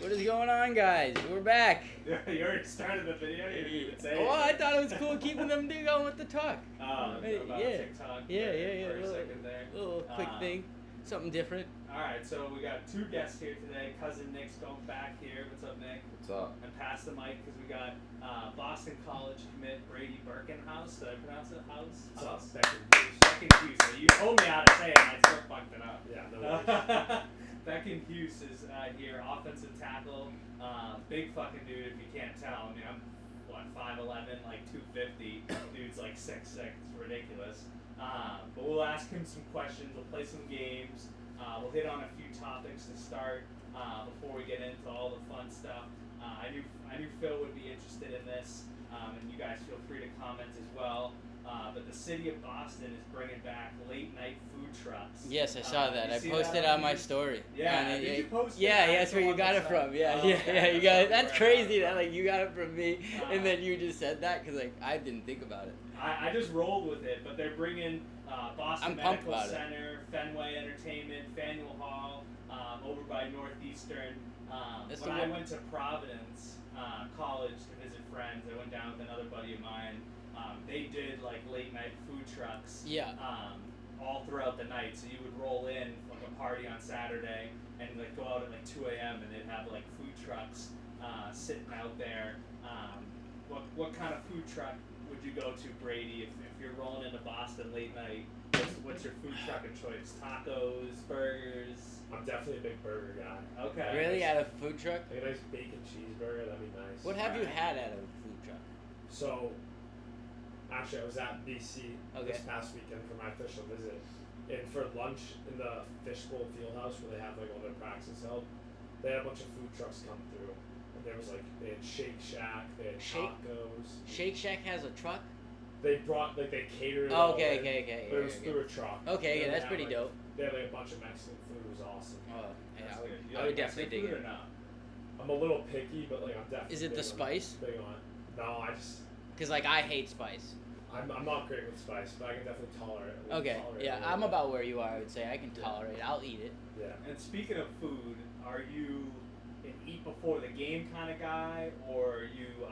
What is going on, guys? We're back. You already started the video? You didn't even say it. Oh, I thought it was cool keeping them going with the talk. About yeah. TikTok Yeah. for A a second there. little quick thing. Something different. Alright, so we got two guests here today. Cousin Nick's going back here. What's up, Nick? What's up? And pass the mic because we got Boston College commit Brady Bekkenhuis. Did I pronounce it? What's up? Bekkenhuis. So you told me how to say it and I still fucked it up. Yeah, no worries. Bekkenhuis is here, offensive tackle. Big fucking dude if you can't tell. I mean, I'm, 5'11", like 250. Dude's like 6'6". It's ridiculous. But we'll ask him some questions. We'll play some games. We'll hit on a few topics to start before we get into all the fun stuff. I knew Phil would be interested in this, and you guys feel free to comment as well. But the city of Boston is bringing back late night food trucks. Yes, I saw that. You I see posted that on my story. Yeah, did you post it? Yeah, that's where you got it from. Yeah, you got it. That's crazy that like you got it from me, and then you just said that because like I didn't think about it. I just rolled with it, but they're bringing Boston I'm pumped Medical about it. Center, Fenway Entertainment, Faneuil Hall, over by Northeastern. When I went to Providence College to visit friends, I went down with another buddy of mine. They did like late night food trucks. Yeah. All throughout the night, so you would roll in like a party on Saturday and like go out at like 2 a.m. and they'd have like food trucks sitting out there. What kind of food truck would you go to, Brady, if you're rolling into Boston late night? What's your food truck of choice? Tacos, burgers? I'm definitely a big burger guy. Okay. Really, at a food truck? Like a nice bacon cheeseburger, that'd be nice. What have you had at a food truck? So, actually, I was at BC this past weekend for my official visit. And for lunch in the fishbowl field house where they have like all their practice held, they had a bunch of food trucks come through. And there was like, they had Shake Shack, they had tacos. Shake Shack has a truck? They brought, like, they catered it Oh, all okay. in, but it was through a truck. Okay, yeah, And that's they pretty had, dope. They had like a bunch of Mexican food. It was awesome. Oh, yeah, That's good. You I would like definitely Mexican dig food it. or not? I'm a little picky, but like I'm definitely. Is it the spice? Big on it. No, I just. Because like I hate spice. I'm not great with spice, but I can definitely tolerate it. Okay, yeah, I'm about where you are. I would say I can tolerate it. I'll eat it. Yeah. And speaking of food, are you an eat before the game kind of guy, or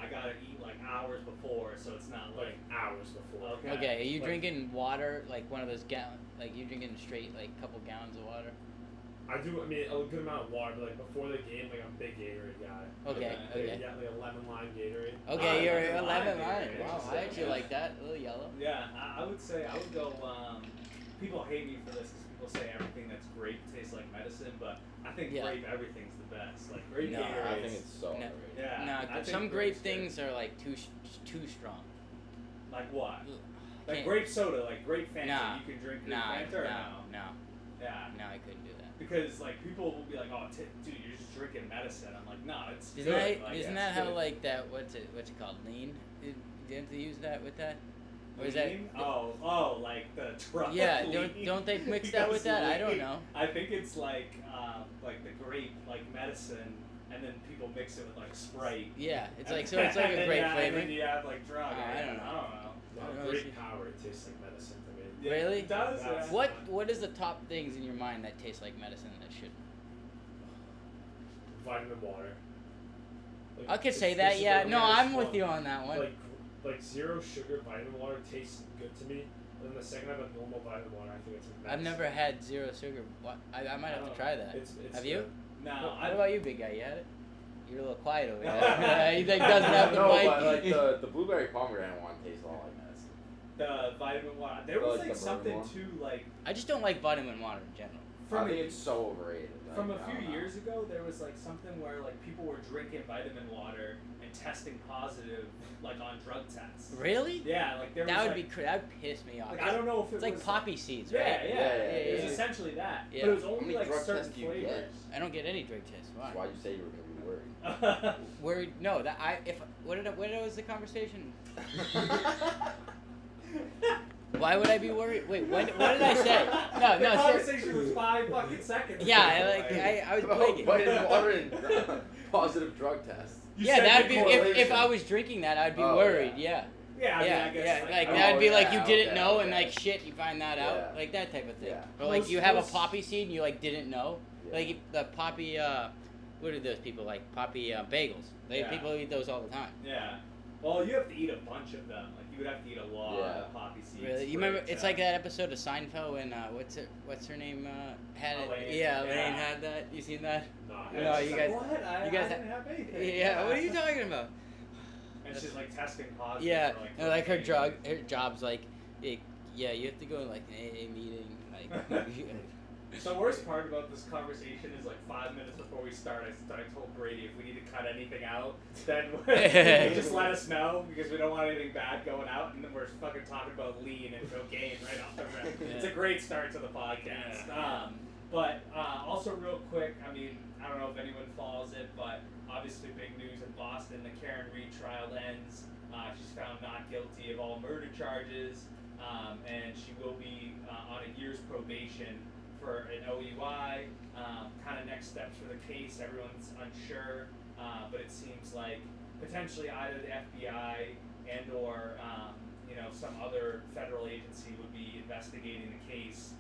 I gotta eat like hours before, so it's not Like hours before. Okay. Okay, are you Like- drinking water like one of those like you drinking straight like couple gallons of water? I do. I mean, a good amount of water, but like before the game, like I'm a big Gatorade guy. Okay. Yeah, like a lemon lime Gatorade. Okay, you're lemon 11 lime, line. yeah, Wow, I actually like that. A little yellow. Yeah, I would say I would go. People hate me for this because people say everything that's grape tastes like medicine, but I think grape everything's the best. Like grape No, Gatorade. I think it's so No. overrated. Yeah. No, I think some grape's grape good. things are like too strong. Like what? Like Can't- grape soda, like grape Fanta. Nah. You can drink grape Nah, Fanta or no, Yeah. no, I couldn't do that. Because like people will be like, oh, dude, you're just drinking medicine. I'm like, no, it's Isn't good. that Like, isn't yeah, that it's how good. like that? What's it called? Lean? Didn't they use that with that? Or is that? Lean? Oh, like the drug. Yeah, lean. don't they mix that with that? I don't Lean. know. I think it's like the grape, like medicine, and then people mix it with like Sprite. Yeah, it's like so it's like a And grape then, flavor. And then you have like drug. Oh, I don't know. I don't know. No, I don't know, grape it's- power, it tastes like medicine to me. Yeah, Really? It does. That's- Yeah. What is the top things in your mind that taste like medicine that shouldn't? Vitamin water. Like, I could it's- say this that. is Yeah, the no, weirdest I'm with one. you on that one. Like zero sugar vitamin water tastes good to me. And then the second I have a normal vitamin water, I think it's medicine. I've never had zero sugar. What? I might have to try that. It's Have you? No, What about you, big guy? You had it? You're a little quiet over there. He like doesn't have the No, mic. but like the blueberry pomegranate one tastes a lot like medicine. the vitamin water. There was Like like the something bourbon too like I just don't like vitamin water in general. I think it's so overrated. From Like, a I few don't know. years ago, there was like something where like people were drinking vitamin water and testing positive, like on drug tests. Really? Yeah, like there That was would like, be that would piss me off. like I don't know if it It's like was poppy seeds, Yeah, right? yeah, it was yeah. essentially that. Yeah. But it was How only many like drug certain tests do you flavors. get? I don't get any drug tests. That's Why? why you say you were gonna be worried. Worried? No, that what was the conversation? Why would I be worried? Wait, what did I say? No, the no. conversation was 5 fucking seconds. Yeah, ago. I was About blinking. vitamin water and positive drug tests. You Yeah, said that'd the be if correlation. I was drinking that, I'd be Oh, worried. yeah. Yeah. Yeah, I mean, Yeah, I guess yeah, like oh, that'd be like you yeah, didn't okay, know and okay. like shit, you find that out, Yeah. like that type of thing. Yeah. Or like Those- you have a those- poppy seed and you like didn't know, Yeah. like the poppy what are those people like? Poppy bagels. People eat those all the time. Yeah. Well, you have to eat a bunch of them. Like you would have to eat a lot of poppy seeds. Really? You remember? It's like that episode of Seinfeld and what's her name had it? Elaine. Yeah, Elaine had that. You seen that? No, No, you guys. What? I didn't have anything. Yeah. What are you talking about? And she's like testing positive. Yeah. For, Like her job's like, yeah, you have to go to like an AA meeting, like. So the worst part about this conversation is like 5 minutes before we start, I told Brady if we need to cut anything out, then just let us know because we don't want anything bad going out, and then we're fucking talking about lean and cocaine right off the rip. Yeah. It's a great start to the podcast. But also real quick, I mean, I don't know if anyone follows it, but obviously big news in Boston, the Karen Reed trial ends. She's found not guilty of all murder charges, and she will be on a year's probation for an OUI. Kind of next steps for the case, everyone's unsure, but it seems like potentially either the FBI and or some other federal agency would be investigating the case,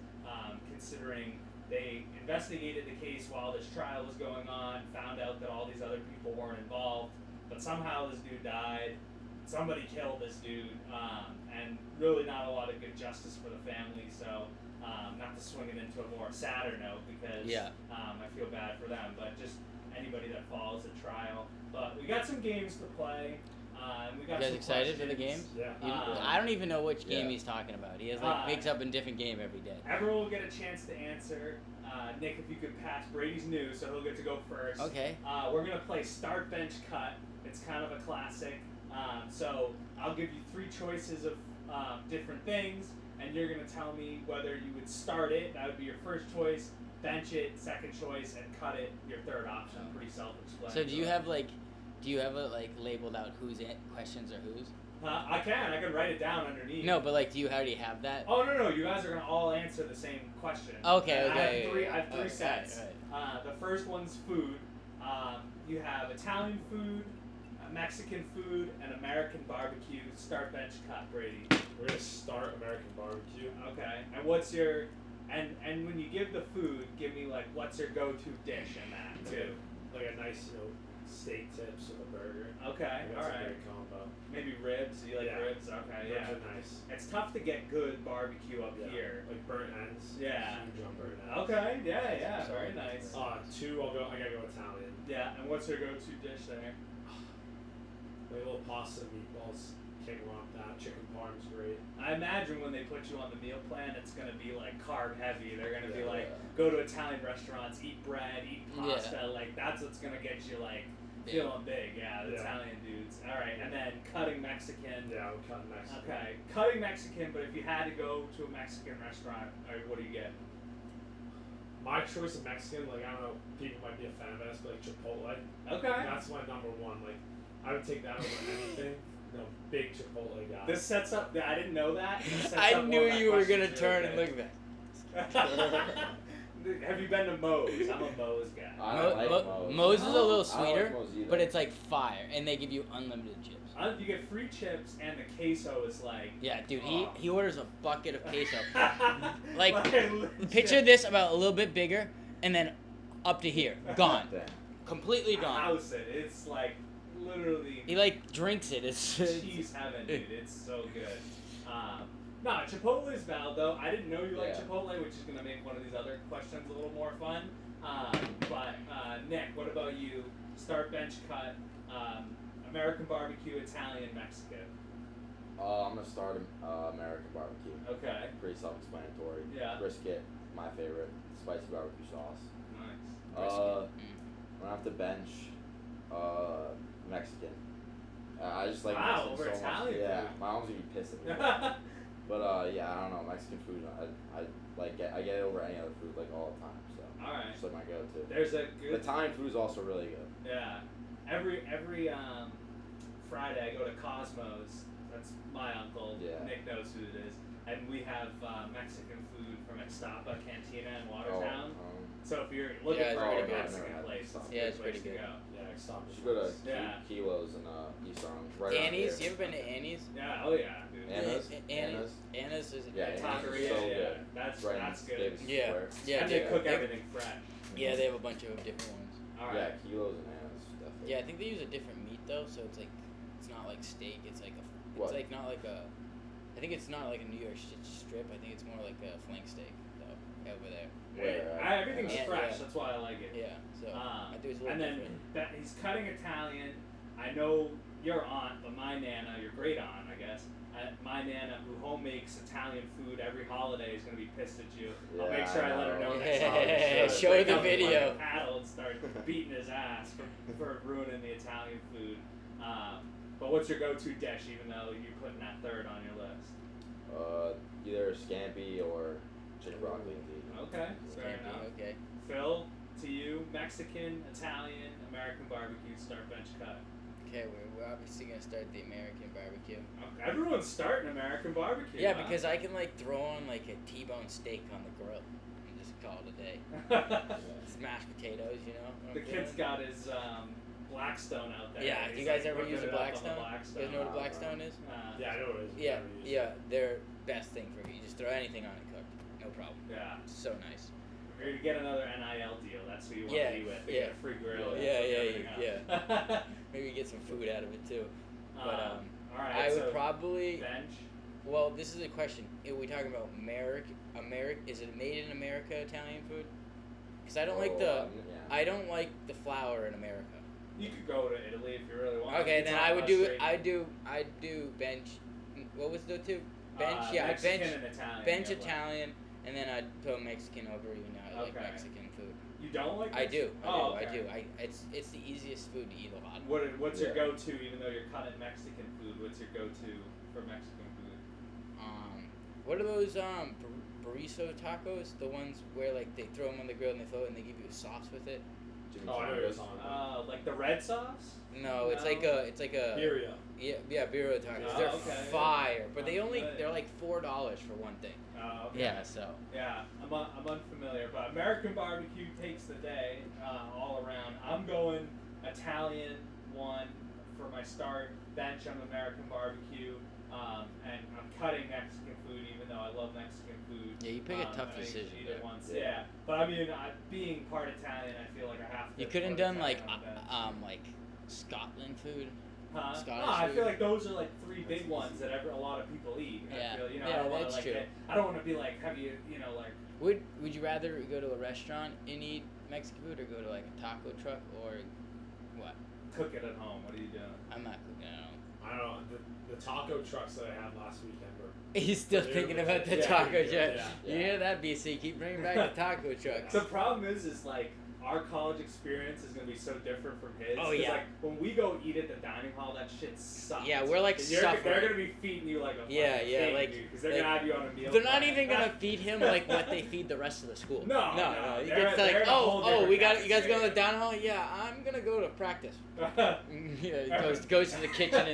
considering they investigated the case while this trial was going on, found out that all these other people weren't involved, but somehow this dude died, somebody killed this dude, and really not a lot of good justice for the family, so not to swing it into a more sadder note because I feel bad for them, but just anybody that follows the trial. But we got some games to play. We got you guys some excited questions. for the games? Yeah. I don't even know which game he's talking about. He has wakes up in a different game every day. Everyone will get a chance to answer. Nick, if you could pass, Brady's new, so he'll get to go first. Okay. We're gonna play Start Bench Cut. It's kind of a classic. So I'll give you 3 choices of different things, and you're gonna tell me whether you would start it. That would be your first choice. Bench it, second choice, and cut it. Your third option. Pretty self-explanatory. So do you have it like labeled out whose questions are whose? I can write it down underneath. No, but like, do you already have that? Oh no! You guys are gonna all answer the same question. Okay. I have three sets. Right. The first one's food. You have Italian food, Mexican food, and American barbecue. Start, bench, cut, Brady. We're gonna start American barbecue. Okay. And what's your and when you give the food, give me like what's your go-to dish in that too? Like a nice, steak tips with a burger. Okay. That's All a right. great combo. Maybe ribs. You like ribs? Okay. Ribs Yeah. are nice. It's tough to get good barbecue up here. Like burnt ends. Yeah. Huge on burnt ends. Okay. Yeah. Very nice. 2, I gotta go Italian. Yeah. And what's your go-to dish there? Like a little pasta and meatballs. Can't go wrong with that. Chicken parm's great. I imagine when they put you on the meal plan, it's gonna be like carb heavy. They're gonna be like, Yeah. go to Italian restaurants, eat bread, eat pasta. Like that's what's gonna get you like feeling big. Yeah, the Italian dudes. All right, and then cutting Mexican. Yeah, we'll cut Mexican. Okay, cutting Mexican. But if you had to go to a Mexican restaurant, what do you get? My choice of Mexican, like I don't know, people might be a fan of this, but like Chipotle. Okay. That's my number one. Like I would take that over anything. Big Chipotle guy. This sets up. I didn't know that. I knew you were gonna turn and look back. Have you been to Moe's? I'm a Moe's guy. I don't like Moe's. Moe's is a little I don't sweeter, like Moe's either. but it's like fire, and they give you unlimited chips. You get free chips, and the queso is like. Yeah, dude, Oh. he orders a bucket of queso. Like, legit. picture this about a little bit bigger, and then up to here, gone, Damn. completely gone. House it. It's like literally He like drinks it. It's cheese heaven, dude. It's so good. No, Chipotle is valid though. I didn't know you liked Yeah. Chipotle, which is gonna make one of these other questions a little more fun. But Nick, what about you? Start, bench, cut. American barbecue, Italian, Mexican. I'm gonna start American barbecue. Okay. Pretty self-explanatory. Yeah. Brisket, my favorite. Spicy barbecue sauce. Nice. I'm gonna have to bench Mexican. I just like Wow, Mexican over so much. Italian Yeah, food. my mom's gonna be pissed at me. But yeah, I don't know. Mexican food, I get it over any other food like all the time. So All right. just like my go-to. There's a good. Italian food is also really good. Yeah. Every Friday I go to Cosmos. That's my uncle. Yeah. Nick knows who it is. And we have Mexican food from Estapa Cantina in Watertown. So if you're looking Yeah, for it's a pretty Mexican good. place, it's a Yeah, good it's place pretty to good. go. Yeah, stop. You should go to Yeah. Kilos in East Orange. Right around Annie's. here. You ever been to Annie's? Yeah, oh yeah, dude. Anna's? Annie's. Anna's is. Yeah, Annie's is Taqueria, so yeah. good. That's Right in good. Davis Yeah. Square. Yeah. And they cook everything fresh. Yeah, they have a bunch of different ones. All Yeah, right. kilos and halves, definitely. Yeah, I think they use a different meat though, so it's like it's not like steak. It's like What? like not like a. I think it's not like a New York strip. I think it's more like a flank steak though over there. Where? Everything's Yeah, fresh. yeah. That's why I like it. Yeah, so I do it's a little And then different. he's cutting Italian. I know your aunt, but my nana, your great aunt, I guess. My nana, who home makes Italian food every holiday, is gonna be pissed at you. I'll Yeah, make sure I let her know next Yeah, holiday. show Break the out video. fucking paddle and start beating his ass for ruining the Italian food. But what's your go-to dish, even though you're putting that third on your list? Either scampi or chicken broccoli and tea. Okay, fair enough. Okay. Phil, to you, Mexican, Italian, American barbecue, start bench cut. Okay, we're obviously gonna start the American barbecue. Okay. Everyone's starting American barbecue. Yeah, huh? because I can like throw on like a T-bone steak on the grill and just call it a day. Mashed potatoes, you know. What The I'm kid's feeling? got his Blackstone out there. Yeah, He's you guys like ever whipping use a it up on the Blackstone? You Blackstone. guys know what a Blackstone is? Yeah, I know what it is. Yeah, Never used it. yeah, they're best thing for you. Just throw anything on it cooked, no problem. Yeah. So nice. If you're to get another NIL deal, that's who you want Yeah, to be with. They yeah. get a free grill. Yeah, and yeah, everything else. Maybe get some food out of it too. But all right. I would so probably. bench. Well, this is a question. Are we talking about is it made in America Italian food? Because I don't like the. I don't like the flour in America. You could go to Italy if you really want. Okay, It's then not I would do. Australian. I do bench. What was the two? Bench, yeah, Mexican bench. and Italian. Bench yeah, but- Italian, and then I'd throw Mexican over. Even though I like Okay. Mexican food. You don't like? I do. Oh, I okay. do. It's the easiest food to eat a lot. What's your Yeah. go-to? Even though you're cutting Mexican food, what's your go-to for Mexican food? What are those burrito tacos? The ones where like they throw them on the grill and they throw it and they give you a sauce with it. Oh, I know what you're talking about. Like the red sauce? No, it's No. like a Birria. yeah burrito tacos. Oh, They're okay. fire, but I'm familiar. they're like $4 for one thing. Okay. Yeah, so Yeah, I'm unfamiliar, but American barbecue takes the day all around. I'm going Italian one for my start. Bench, I'm American barbecue, and I'm cutting Mexican food, even though I love Mexican food. yeah, you pick a tough I think decision either there. one's, Yeah. yeah. But I mean, being part Italian, I feel like I have to. You couldn't put done like Italian on bench. like Scotland food. Huh? Scottish No, I food. feel like those are like three big ones that a lot of people eat. Yeah. I feel, you know, Yeah, I don't wanna, that's like, true. I don't want to be like, have you know, like. Would you rather go to a restaurant and eat Mexican food or go to like a taco truck or what? Cook it at home. What are you doing? I'm not cooking at home. I don't know. The taco trucks that I had last weekend were. He's still They're thinking legit. about the Yeah, taco yeah, truck. yeah. You hear that, BC? Keep bringing back the taco trucks. The problem is like our college experience is gonna be so different from his. Oh, 'cause, yeah. like when we go eat at the dining hall, that shit sucks. Yeah, we're like And They're suffering. gonna be feeding you like a Yeah, fucking yeah, king, like- because they're like- gonna have you on a meal. They're not plan. even gonna feed him like what they feed the rest of the school. No, no. no, You they're- get to they're like, in a whole different we got you guys going to the cafeteria. down hall? Yeah, I'm gonna go to practice. Yeah, he goes to the kitchen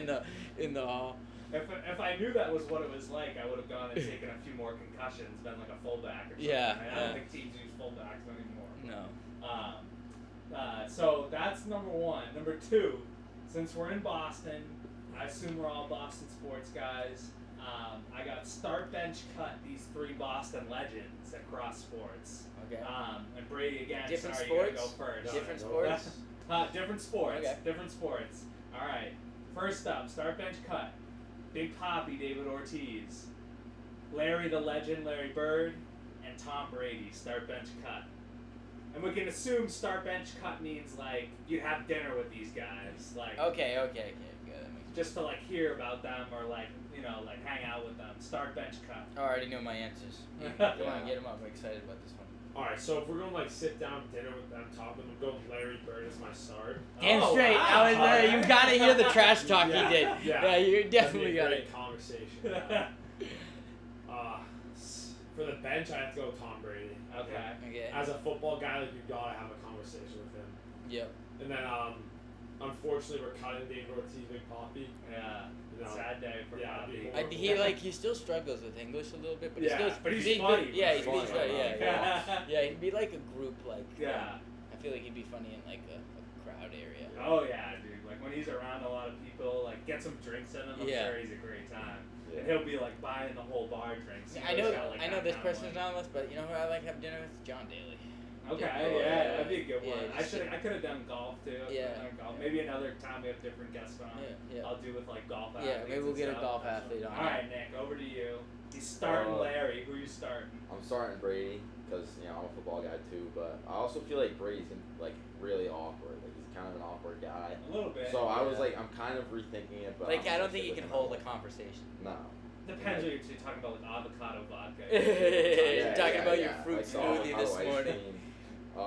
in the hall. If I knew that was what it was like, I would have gone and taken a few more concussions, been like a fullback or something. Yeah, I yeah. don't think teams use fullbacks anymore. No. So that's number one. Number two, since we're in Boston, I assume we're all Boston sports guys. I got start, bench, cut these three Boston legends across sports. Okay. And Brady again. Different sorry, sports? you gotta go first. Different no. sports. Different sports. Okay. Different sports. All right. First up, start, bench, cut. Big Poppy, David Ortiz. Larry the Legend, Larry Bird, and Tom Brady, start, bench, cut. And we can assume start, bench, cut means like you have dinner with these guys, like Okay. Yeah, that makes sense. just to like hear about them or like like hang out with them. Start, bench, cut. I already know my answers. Come on, get him up. I'm excited about this one. Alright, so if we're gonna like sit down dinner with them talking, I'm going Larry Bird as my start. Damn Oh, straight. wow. I was there. You gotta hear the trash talk Yeah, he did. yeah. You That'd be definitely a got great it. conversation. Yeah. For the bench, I have to go Tom Brady. Okay. Okay. As a football guy, like you gotta have a conversation with him. Yep. And then, unfortunately, we're cutting David Ortiz, Big Poppy. Yeah. You know, Sad day for yeah, Poppy. it'd be He still struggles with English a little bit, but Yeah, he still but he's he's funny. good. Yeah, He's he's funny. yeah. He'd be like a group like. Yeah. I feel like he'd be funny in like a crowd area. Oh yeah, dude. Like when he's around a lot of people, like get some drinks in him. I'm Yeah. sure he's a great time. Yeah. And he'll be like buying the whole bar drinks. I know. Got, like, I know that this kind of person's money. not on the list, but you know who I like to have dinner with? John Daly. Okay, Yeah. yeah, that'd be a good Yeah, one. just I could have done golf too. Yeah. Maybe another time we have different guests on. Yeah. I'll do with like golf athletes. Yeah, maybe we'll and get a stuff. golf athlete on. All right, Nick, over to you. He's starting Larry. Who are you starting? I'm starting Brady because I'm a football guy too, but I also feel like Brady's like really awkward. Like he's kind of an awkward guy. A little bit. So I was like, I'm kind of rethinking it, but Like I don't think you can hold a conversation. No. Depends what you're talking about, like avocado vodka. You're talking about your fruit like smoothie this avocado ice morning. cream.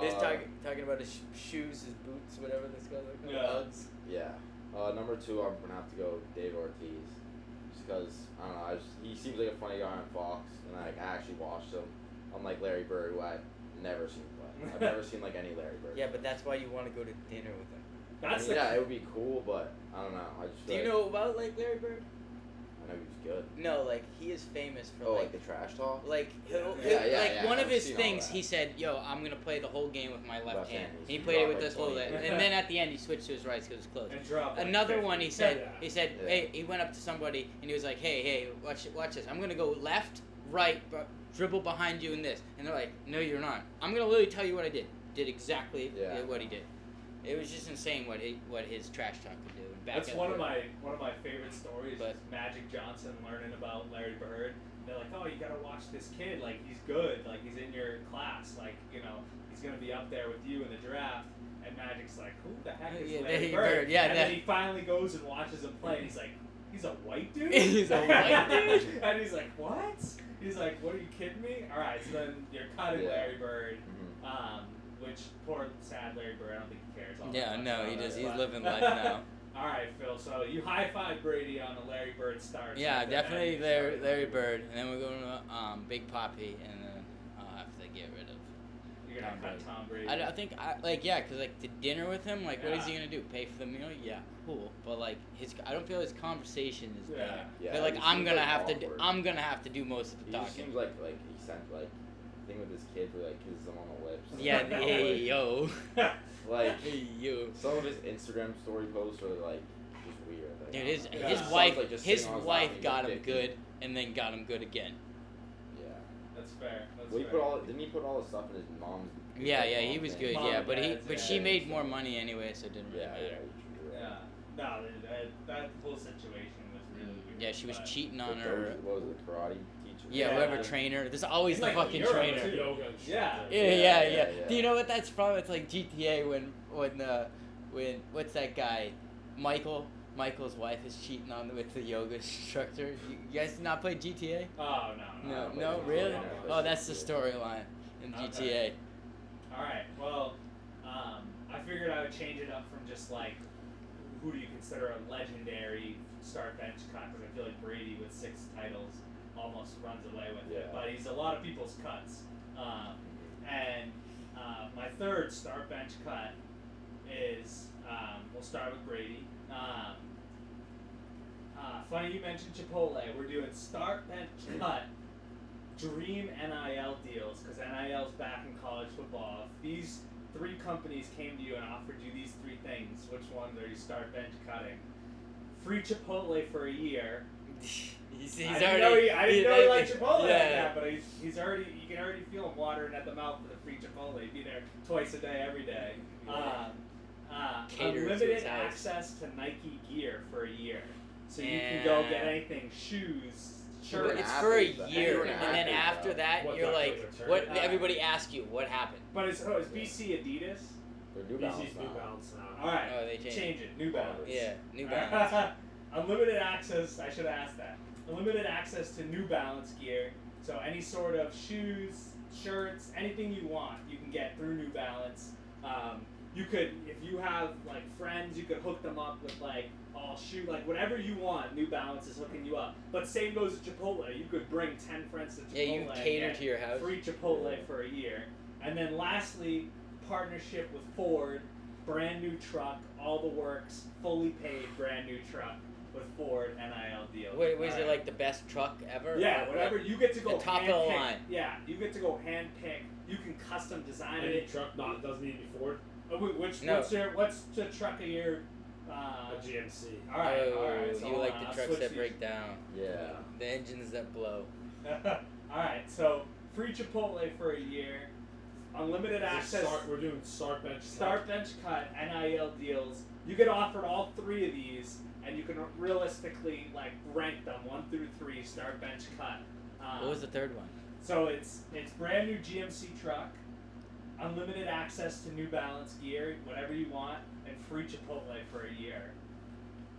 He's talking about his shoes, his boots, whatever this guy's like. Yeah. Uggs. Yeah. Number 2, I'm gonna have to go Dave Ortiz, just because I don't know. He seems like a funny guy on Fox, and I actually watched him. Unlike Larry Bird, who I've never seen play. I've never seen like any Larry Bird. Yeah, but that's why you want to go to dinner with him. It would be cool, but I don't know. I just Do you know about like Larry Bird? I know he was good. No, like he is famous for like the trash talk. Like one of his things, he said, "Yo, I'm gonna play the whole game with my left hand." And he played it with this whole leg, and then at the end he switched to his right because it was closed. Another one, he said, "Hey," he went up to somebody and he was like, "Hey, watch this. I'm gonna go left, right, dribble behind you in this," and they're like, "No, you're not. I'm gonna literally tell you what I did. Did exactly what he did." It was just insane what his trash talk could do. That's one of my favorite stories. Is Magic Johnson learning about Larry Bird. They're like, "Oh, you gotta watch this kid. Like he's good. Like he's in your class. Like he's gonna be up there with you in the draft." And Magic's like, "Who the heck is Larry Bird?" Yeah, and then he finally goes and watches him play. And he's like, "He's a white dude." He's a white dude. And he's like, "What?" He's like, "What are you kidding me?" All right, so then you're cutting Larry Bird. Which poor sad Larry Bird, I don't think he cares. He's living life now. All right, Phil. So you high five Brady on the Larry Bird start. Yeah, definitely Larry Bird, and then we're going to Big Papi, and then I'll have to get rid of. You're gonna cut Tom Brady. I think because to dinner with him, what is he gonna do? Pay for the meal? Yeah, cool. But I don't feel his conversation is there. Yeah, I feel I'm gonna have to do most of the talking. He seems like he sent thing with his kids where kisses them on the lips. Yeah, hey yo. Hey yo. Some of his Instagram story posts are just weird. Dude, his wife got him good and then got him good again. Yeah. That's fair. Didn't he put all the stuff in his mom's? Yeah, he was good. But she made more money anyway, so it didn't really matter. Yeah. No, that whole situation was really weird. Yeah, she was cheating on her. What was it, karate teacher? Yeah, whoever trainer. There's always the fucking trainer. Yeah. Yeah. Do you know what that's from? It's like GTA when what's that guy, Michael's wife is cheating with the yoga instructor. You guys not play GTA? Oh no, really? Oh, that's the storyline in GTA. All right. Well, I figured I would change it up from just who do you consider a legendary start bench cut? Because I feel like Brady with 6 titles almost runs away with it. But he's a lot of people's cuts. And my third start bench cut is we'll start with Brady. Funny you mentioned Chipotle. We're doing start bench cut dream NIL deals because NIL's back in college football. If these 3 companies came to you and offered you these 3 things, which ones are you start bench cutting? Free Chipotle for a year. I didn't know he liked Chipotle like that, but he's already, you can already feel him watering at the mouth for the free Chipotle. He'd be there twice a day, every day. Unlimited access to Nike gear for a year. So you can go get anything, shoes, shirts. It's for a year, and then after that, you're like, what? Everybody asks you, what happened? But is BC Adidas? They're New Balance BC's New Balance now. All right, they change it. New Balance. Yeah, New Balance. Unlimited access. I should have asked that. Unlimited access to New Balance gear. So any sort of shoes, shirts, anything you want, you can get through New Balance. You could, if you have friends, you could hook them up with whatever you want. New Balance is hooking you up. But same goes to Chipotle. You could bring 10 friends to Chipotle. Yeah, you cater to your house. Free Chipotle for a year. And then lastly, partnership with Ford, brand new truck, all the works, fully paid brand new truck with Ford NIL deal. Wait, was it the best truck ever? Yeah, whatever. You get to go the top of the line. Yeah, you get to go hand pick. You can custom design Any it. truck doesn't need to be Ford. What's the truck of your? A GMC. All right. So you like the trucks that break down. Yeah. The engines that blow. All right. So free Chipotle for a year. unlimited access. We're doing start bench cut, NIL deals. You get offered all 3 of these, and you can realistically like rank them 1 through 3. Start, bench, cut. What was the third one? So it's brand new GMC truck, unlimited access to New Balance gear, whatever you want, and free Chipotle for a year.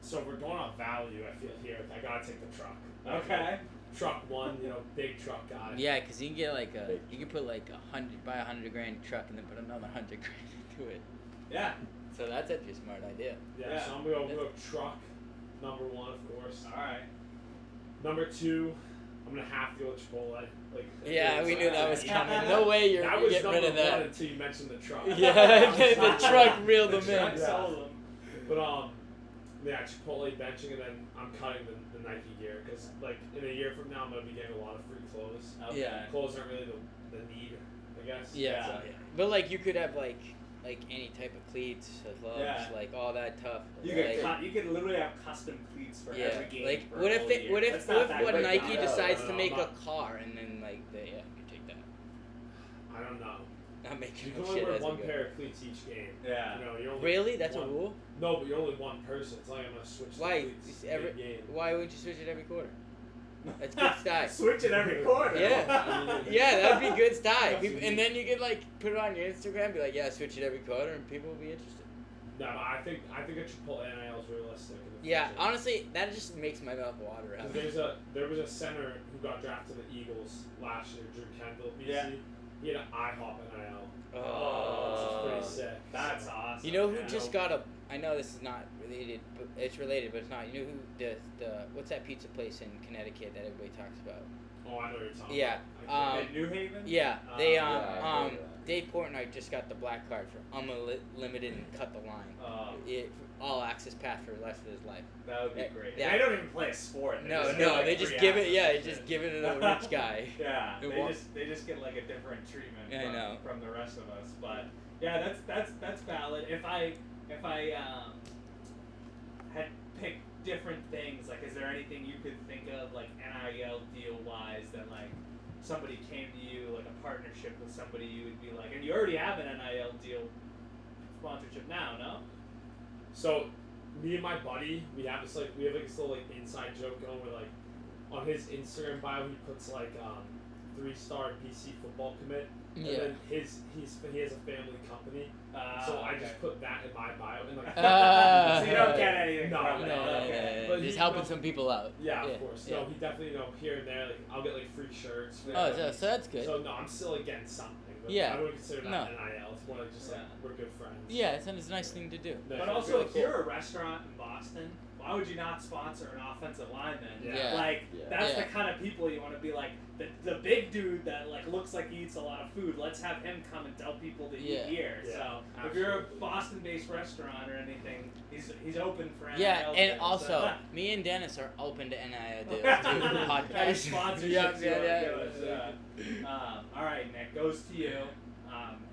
So we're going on value. I feel here. I gotta take the truck. Okay. Truck one, big truck guy. Yeah, because you can get like you can put like buy $100,000 truck and then put another $100,000 into it. Yeah. So that's actually a smart idea. Yeah. So I'm gonna go truck, number 1, of course. All right. Number 2, I'm gonna have to go with Chipotle. Yeah, we knew that was coming. No way you're getting rid of that. One until you mentioned the truck. Yeah, the truck reeled them in. Sold them. But yeah, Chipotle benching, and then I'm cutting the Nike gear because in a year from now I'm gonna be getting a lot of free clothes. Okay. Yeah. Clothes aren't really the need, I guess. Yeah. So, But you could have like any type of cleats, gloves, all that tough. You could literally have custom cleats for every game. What if Nike decides to make no. a car and then you take that. I don't know. Not making You can only wear one pair of cleats each game. Yeah. You're only really? That's a rule? No, but you're only one person. It's like I'm gonna switch the cleats every game. Why wouldn't you switch it every quarter? That's good style. Switch it every quarter. Yeah. Yeah, that'd be good style. And then you could put it on your Instagram, be like, yeah, switch it every quarter, and people will be interested. No, but I think a Chipotle NIL is realistic. Yeah, honestly, that just makes my mouth water. There was a center who got drafted to the Eagles last year, Drew Kendall, BC. Yeah. He had an IHOP NIL. Oh, which is pretty sick. That's awesome. You know who just got a? I know this is not related, but it's related, but it's not. You know who the what's that pizza place in Connecticut that everybody talks about? Oh, I know what you're talking Yeah. about. In New Haven? Yeah, they yeah, Dave Portnoy just got the black card for unlimited and cut the line. All access pass for the rest of his life. That would be great. Yeah. They don't even play a sport. They just give it. Yeah, they just give it to the rich guy. Yeah, they just get a different treatment from the rest of us. But yeah, that's valid. If I had picked different things, is there anything you could think of NIL deal wise that somebody came to you a partnership with somebody you would be and you already have an NIL deal sponsorship now, no? So, me and my buddy, we have this this little inside joke going where on his Instagram bio he puts 3-star BC football commit, and then he has a family company, so I just put that in my bio and so you don't get anything. No. But he's helping some people out. Yeah, of course. Yeah. No, he definitely here and there I'll get free shirts. So that's good. So no, I'm still getting something. But Yeah. I wouldn't consider that NIL. It's more just we're good friends. Yeah, it's a nice thing to do. But also, if you're a restaurant in Boston, why would you not sponsor an offensive lineman? Yeah. That's the kind of people you want to be the big dude that looks like he eats a lot of food. Let's have him come and tell people to eat here. Yeah, so if you're a Boston-based restaurant or anything, he's open for NIL. Yeah, and deals, also me and Dennis are open to NIL deals too for the podcast. Sponsorships. All right, Nick, goes to you.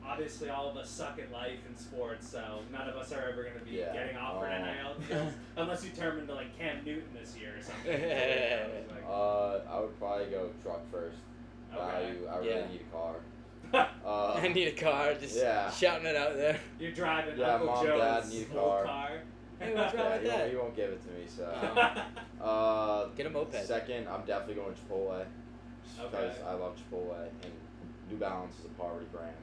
Obviously, all of us suck at life and sports, so none of us are ever going to be getting offered NIL deals unless you turn into Cam Newton this year or something. I would probably go truck first. Okay. I really need a car. I need a car, just shouting it out there. You're driving Yeah, Uncle Mom, Joe's Dad need a old car. Hey, what's wrong with that? He won't give it to me, so. Get a moped. Second, I'm definitely going Chipotle. Just because I love Chipotle, and New Balance is a poverty brand.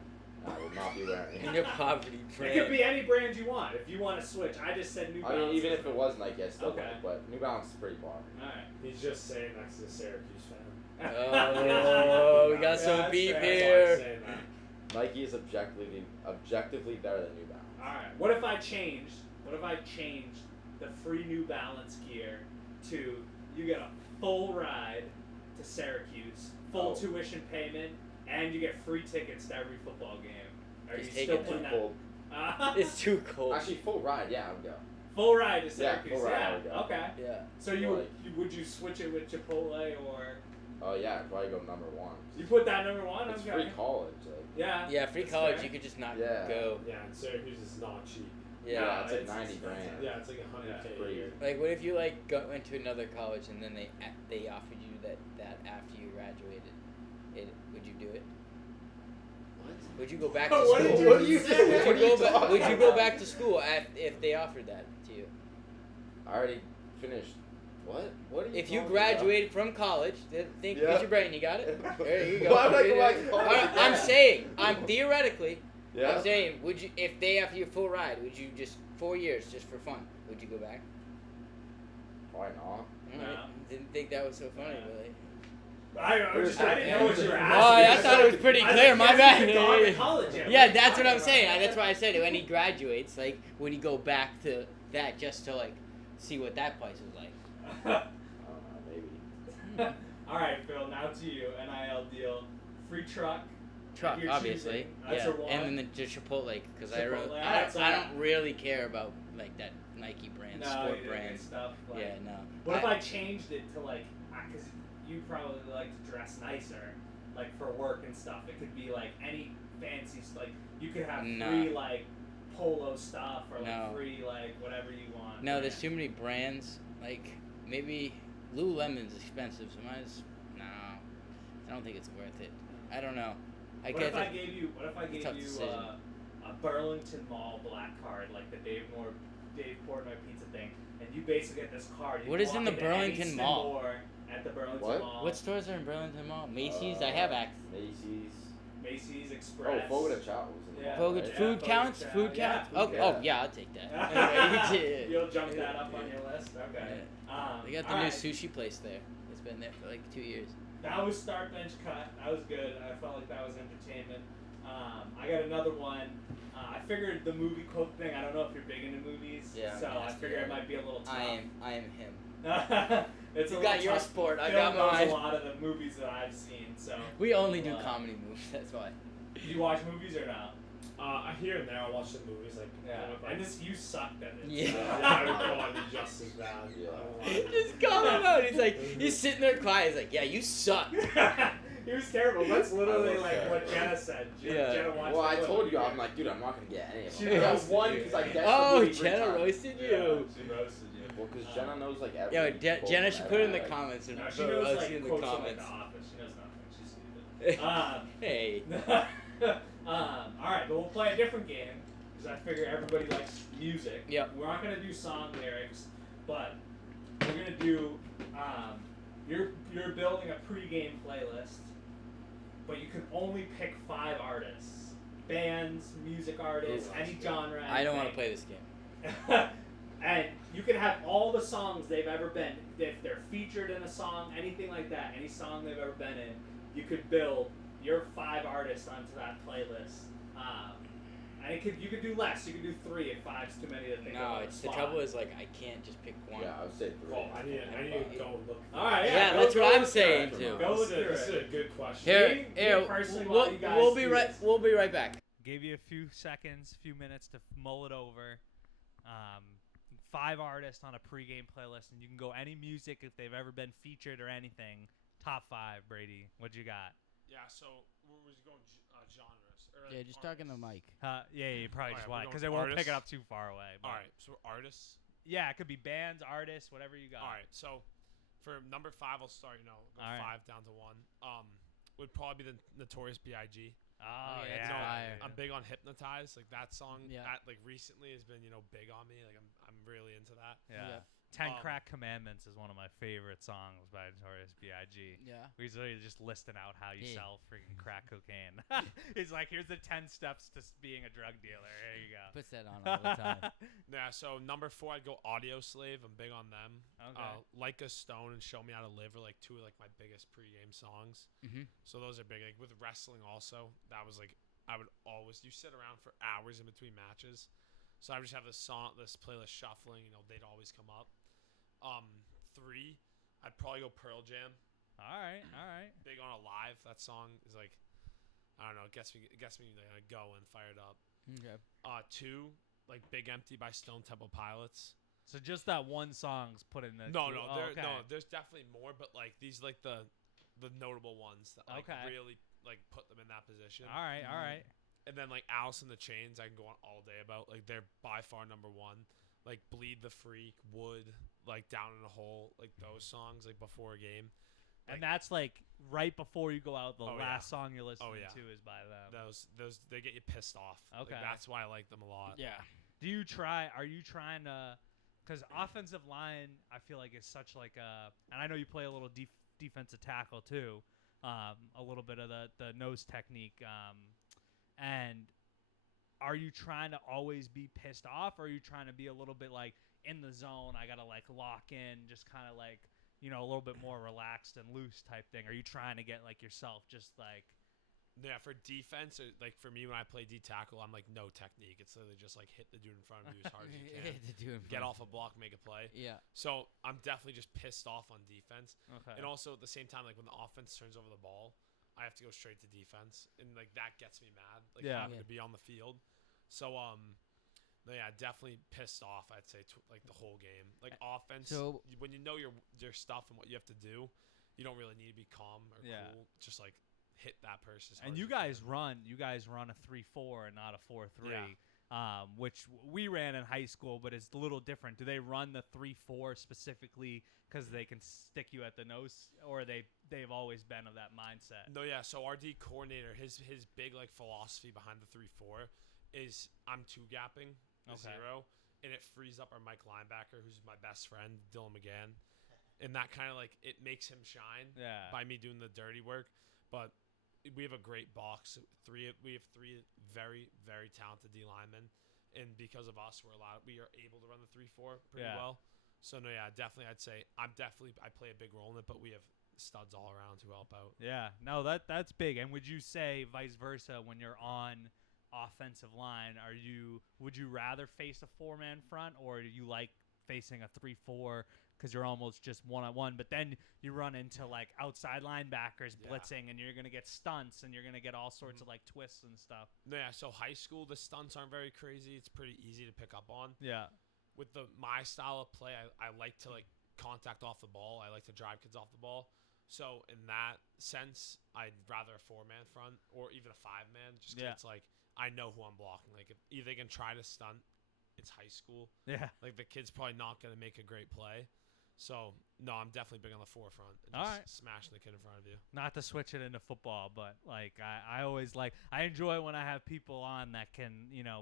I would not be wearing it. And your poverty brand. It could be any brand you want. If you want to switch, I just said New Balance. I mean, even if it was Nike, I still would, Okay. but New Balance is pretty poverty. Alright. He's just saying that's the Syracuse fan. Oh, we got some beef fair. here. Saying that. Nike is objectively better than New Balance. Alright. What if I changed the free New Balance gear to you get a full ride to Syracuse, full tuition payment, and you get free tickets to every football game? Are you still putting that? Cold. It's too cold. Actually, full ride, I would go. Full ride to Syracuse. full ride, I would go. Okay. Yeah. So would you switch it with Chipotle or? Oh yeah, I'd probably go number 1. You put that number 1. It's Okay. free college. Yeah. Yeah, free that's college, fair. you could just not Yeah. go. Yeah, and Syracuse is not cheap. Yeah. It's like 90 grand. Yeah, it's like $100K a year. What if you went to another college and then they offered you that after you graduated? Would you do it? Would you go back to What school? did What are you saying? Would you go back to school if they offered that to you? I already finished. What? What are you If you talking graduated from college, use Yeah. your brain. You got it. There you go. Why would I go back to college I'm again? saying. theoretically. Yeah. I'm saying. Would you, if they offer you a full ride, would you just 4 years just for fun? Would you go back? Why not? No. Didn't think that was so funny, really. I didn't know what you were Oh, asking. I thought it was pretty clear. My bad. College yet. Yeah, that's what I'm saying. That's why I said it. When he graduates, like, would he go back to that just to like see what that place was like? I don't know, maybe. All right, Phil. Now to you. NIL deal. Free truck. Truck, You're obviously. choosing. That's Yeah, your one. and then the Chipotle because Chipotle, I don't really care about like that Nike brand, No, sport you brand. stuff. Like, Yeah, no. What if I changed it to like, because you probably like to dress nicer, like for work and stuff. It could be like any fancy, like you could have free like polo stuff or like free like whatever you want. No, there's too many brands. Like maybe Lululemon's expensive, so I don't think it's worth it. I don't know. What if I gave you decision. a Burlington Mall black card, like the Dave Portnoy pizza thing, and you basically get this card. You What is in the Burlington Mall? At the Burlington What? Mall. What stores are in Burlington Mall? Macy's. I have access. Macy's Express. Oh, Fogo de Chao was in the Yeah. mall, Food, right? food Fogo counts. de Chao. Food Yeah, counts. food Oh, counts. yeah, I'll take that. You'll jump that up on your list. Okay. They got the new sushi place there. It's been there for like 2 years. That was start bench cut. That was good. I felt like that was entertainment. I got another one. I figured the movie quote thing. I don't know if you're big into movies, Yeah, so I'm I figured it might be a little tough. I am him. It's You a got little your tough. sport, I Phil got knows mine. a lot of the movies that I've seen. So We only do comedy movies. That's why. do you watch movies or not? Here and there, I watch the movies like. And you sucked at it. Yeah. I would go on just as bad. Yeah. Just call him out. He's like, he's sitting there quiet. He's like, yeah, you suck. He was terrible. That's literally was like terrible. what Jenna said. Yeah. Jenna watched Well, I the told you, movie. I'm like, dude, I'm not gonna get any of She them. I got roasted one you. because I guessed the Oh, movie 3 Jenna times. roasted Yeah, you. she roasted you. Well, because Jenna knows like every. Yo, quote Jenna from should put it in the like- comments and No, she put knows us like in the quotes from like comments. The Office. She knows nothing. She's stupid. Hey. All right, but we'll play a different game because I figure everybody likes music. Yep. We're not gonna do song lyrics, but we're gonna do. You're building a pregame playlist, but you can only pick 5 artists, bands, music artists, any genre. I don't want to anything. play this game. And you can have all the songs they've ever been. If they're featured in a song, anything like that, any song they've ever been in, you could build your 5 artists onto that playlist. And you could do less. You could do 3 if 5's too many to think No, of. it's the trouble is like I can't just pick one. Yeah, I would say 3. Well, I need to go and look. All right, Yeah, go- that's go what I'm look saying through too. it. Go look through This is it. a good question. Here, Me personally, while you guys we'll be do right. this. We'll be right back. Gave you a few seconds, few minutes to mull it over. 5 artists on a pregame playlist, and you can go any music if they've ever been featured or anything. Top 5, Brady. What you got? Yeah, so we're just going genres. Or Yeah, just talking to Mike. Yeah, you probably just Alright, want it we're because they going won't pick it artists? up too far away. But All right, so artists. Yeah, it could be bands, artists, whatever you got. All right, so for number 5, I'll start. Go All right. 5 down to 1. Would probably be the Notorious B.I.G. Oh, yeah, yeah. it's fire. I'm big on Hypnotize. Like that song, Yeah. like recently has been big on me. Like I'm really into that. Yeah. Yeah. 10 Crack Commandments is one of my favorite songs by Notorious B.I.G. Yeah. He's literally just listing out how you Yeah. sell freaking crack cocaine. He's like, here's the 10 steps to being a drug dealer. There you go. Puts that on all the time. Yeah. So number 4, I'd go Audio Slave. I'm big on them. Okay. Like a Stone and Show Me How to Live are like 2 of like my biggest pregame songs. Mhm. So those are big. Like with wrestling also, that was like I would always sit around for hours in between matches. So I would just have this playlist shuffling. They'd always come up. 3, I'd probably go Pearl Jam. All right. Big on Alive. That song is like, I don't know, it gets me going, fired up. Okay. 2, like Big Empty by Stone Temple Pilots. So just that one song's put in the. No, okay. there's definitely more, but like these like the notable ones that like really like put them in that position. All right. And then like Alice in the Chains, I can go on all day about. Like they're by far number 1. Like Bleed the Freak, Wood, like Down in a Hole, like those songs like before a game. And that's like right before you go out. The last song you're listening to is by them. Those they get you pissed off. Okay, like, that's why I like them a lot. Yeah. Are you trying to? Because offensive line, I feel like is such like a, and I know you play a little defensive tackle too, a little bit of the nose technique, and are you trying to always be pissed off, or are you trying to be a little bit like in the zone? I gotta like lock in, just kind of like a little bit more relaxed and loose type thing. Are you trying to get like yourself just like? Yeah, for defense, like for me when I play D tackle, I'm like no technique. It's literally just like hit the dude in front of you as hard as you can. Get off a block, make a play. Yeah. So I'm definitely just pissed off on defense. Okay. And also at the same time, like when the offense turns over the ball, I have to go straight to defense, and like that gets me mad. Like having to be on the field. So yeah, definitely pissed off. I'd say like the whole game. Like offense, when you know your stuff and what you have to do, you don't really need to be calm or cool. Just like hit that person. And you guys run a 3-4 and not a 4-3, which we ran in high school, but it's a little different. Do they run the 3-4 specifically because they can stick you at the nose, or they've always been of that mindset? No, yeah. So our D coordinator, his big like philosophy behind the 3-4 is I'm two gapping the zero, and it frees up our Mike linebacker, who's my best friend, Dylan McGann, and that kind of like it makes him shine by me doing the dirty work, but. We have a great box. We have three very, very talented D linemen, and because of us, we are able to run the 3-4 pretty well. So no, yeah, definitely, I'd say I play a big role in it, but we have studs all around who help out. Yeah, no, that's big. And would you say vice versa when you're on offensive line? Would you rather face a 4-man front, or do you like facing a 3-4? Because you're almost just one-on-one, but then you run into like outside linebackers blitzing, and you're gonna get stunts, and you're gonna get all sorts of like twists and stuff. Yeah, so high school the stunts aren't very crazy. It's pretty easy to pick up on. Yeah. With my style of play, I like to like contact off the ball. I like to drive kids off the ball. So in that sense, I'd rather a 4-man front or even a 5-man. Just 'cause it's like I know who I'm blocking. Like if either they can try to stunt, it's high school. Yeah. Like the kid's probably not gonna make a great play. So, no, I'm definitely big on the forefront. And just smashing the kid in front of you. Not to switch it into football, but, like, I always I enjoy when I have people on that can,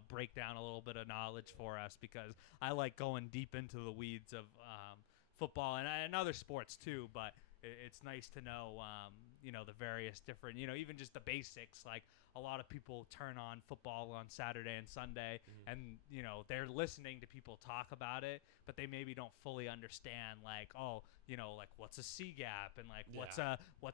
break down a little bit of knowledge for us, because I like going deep into the weeds of football and other sports too, but it's nice to know, the various different, even just the basics. Like, a lot of people turn on football on Saturday and Sunday, and, they're listening to people talk about it, but they maybe don't fully understand, like, like what's a C gap, and like what's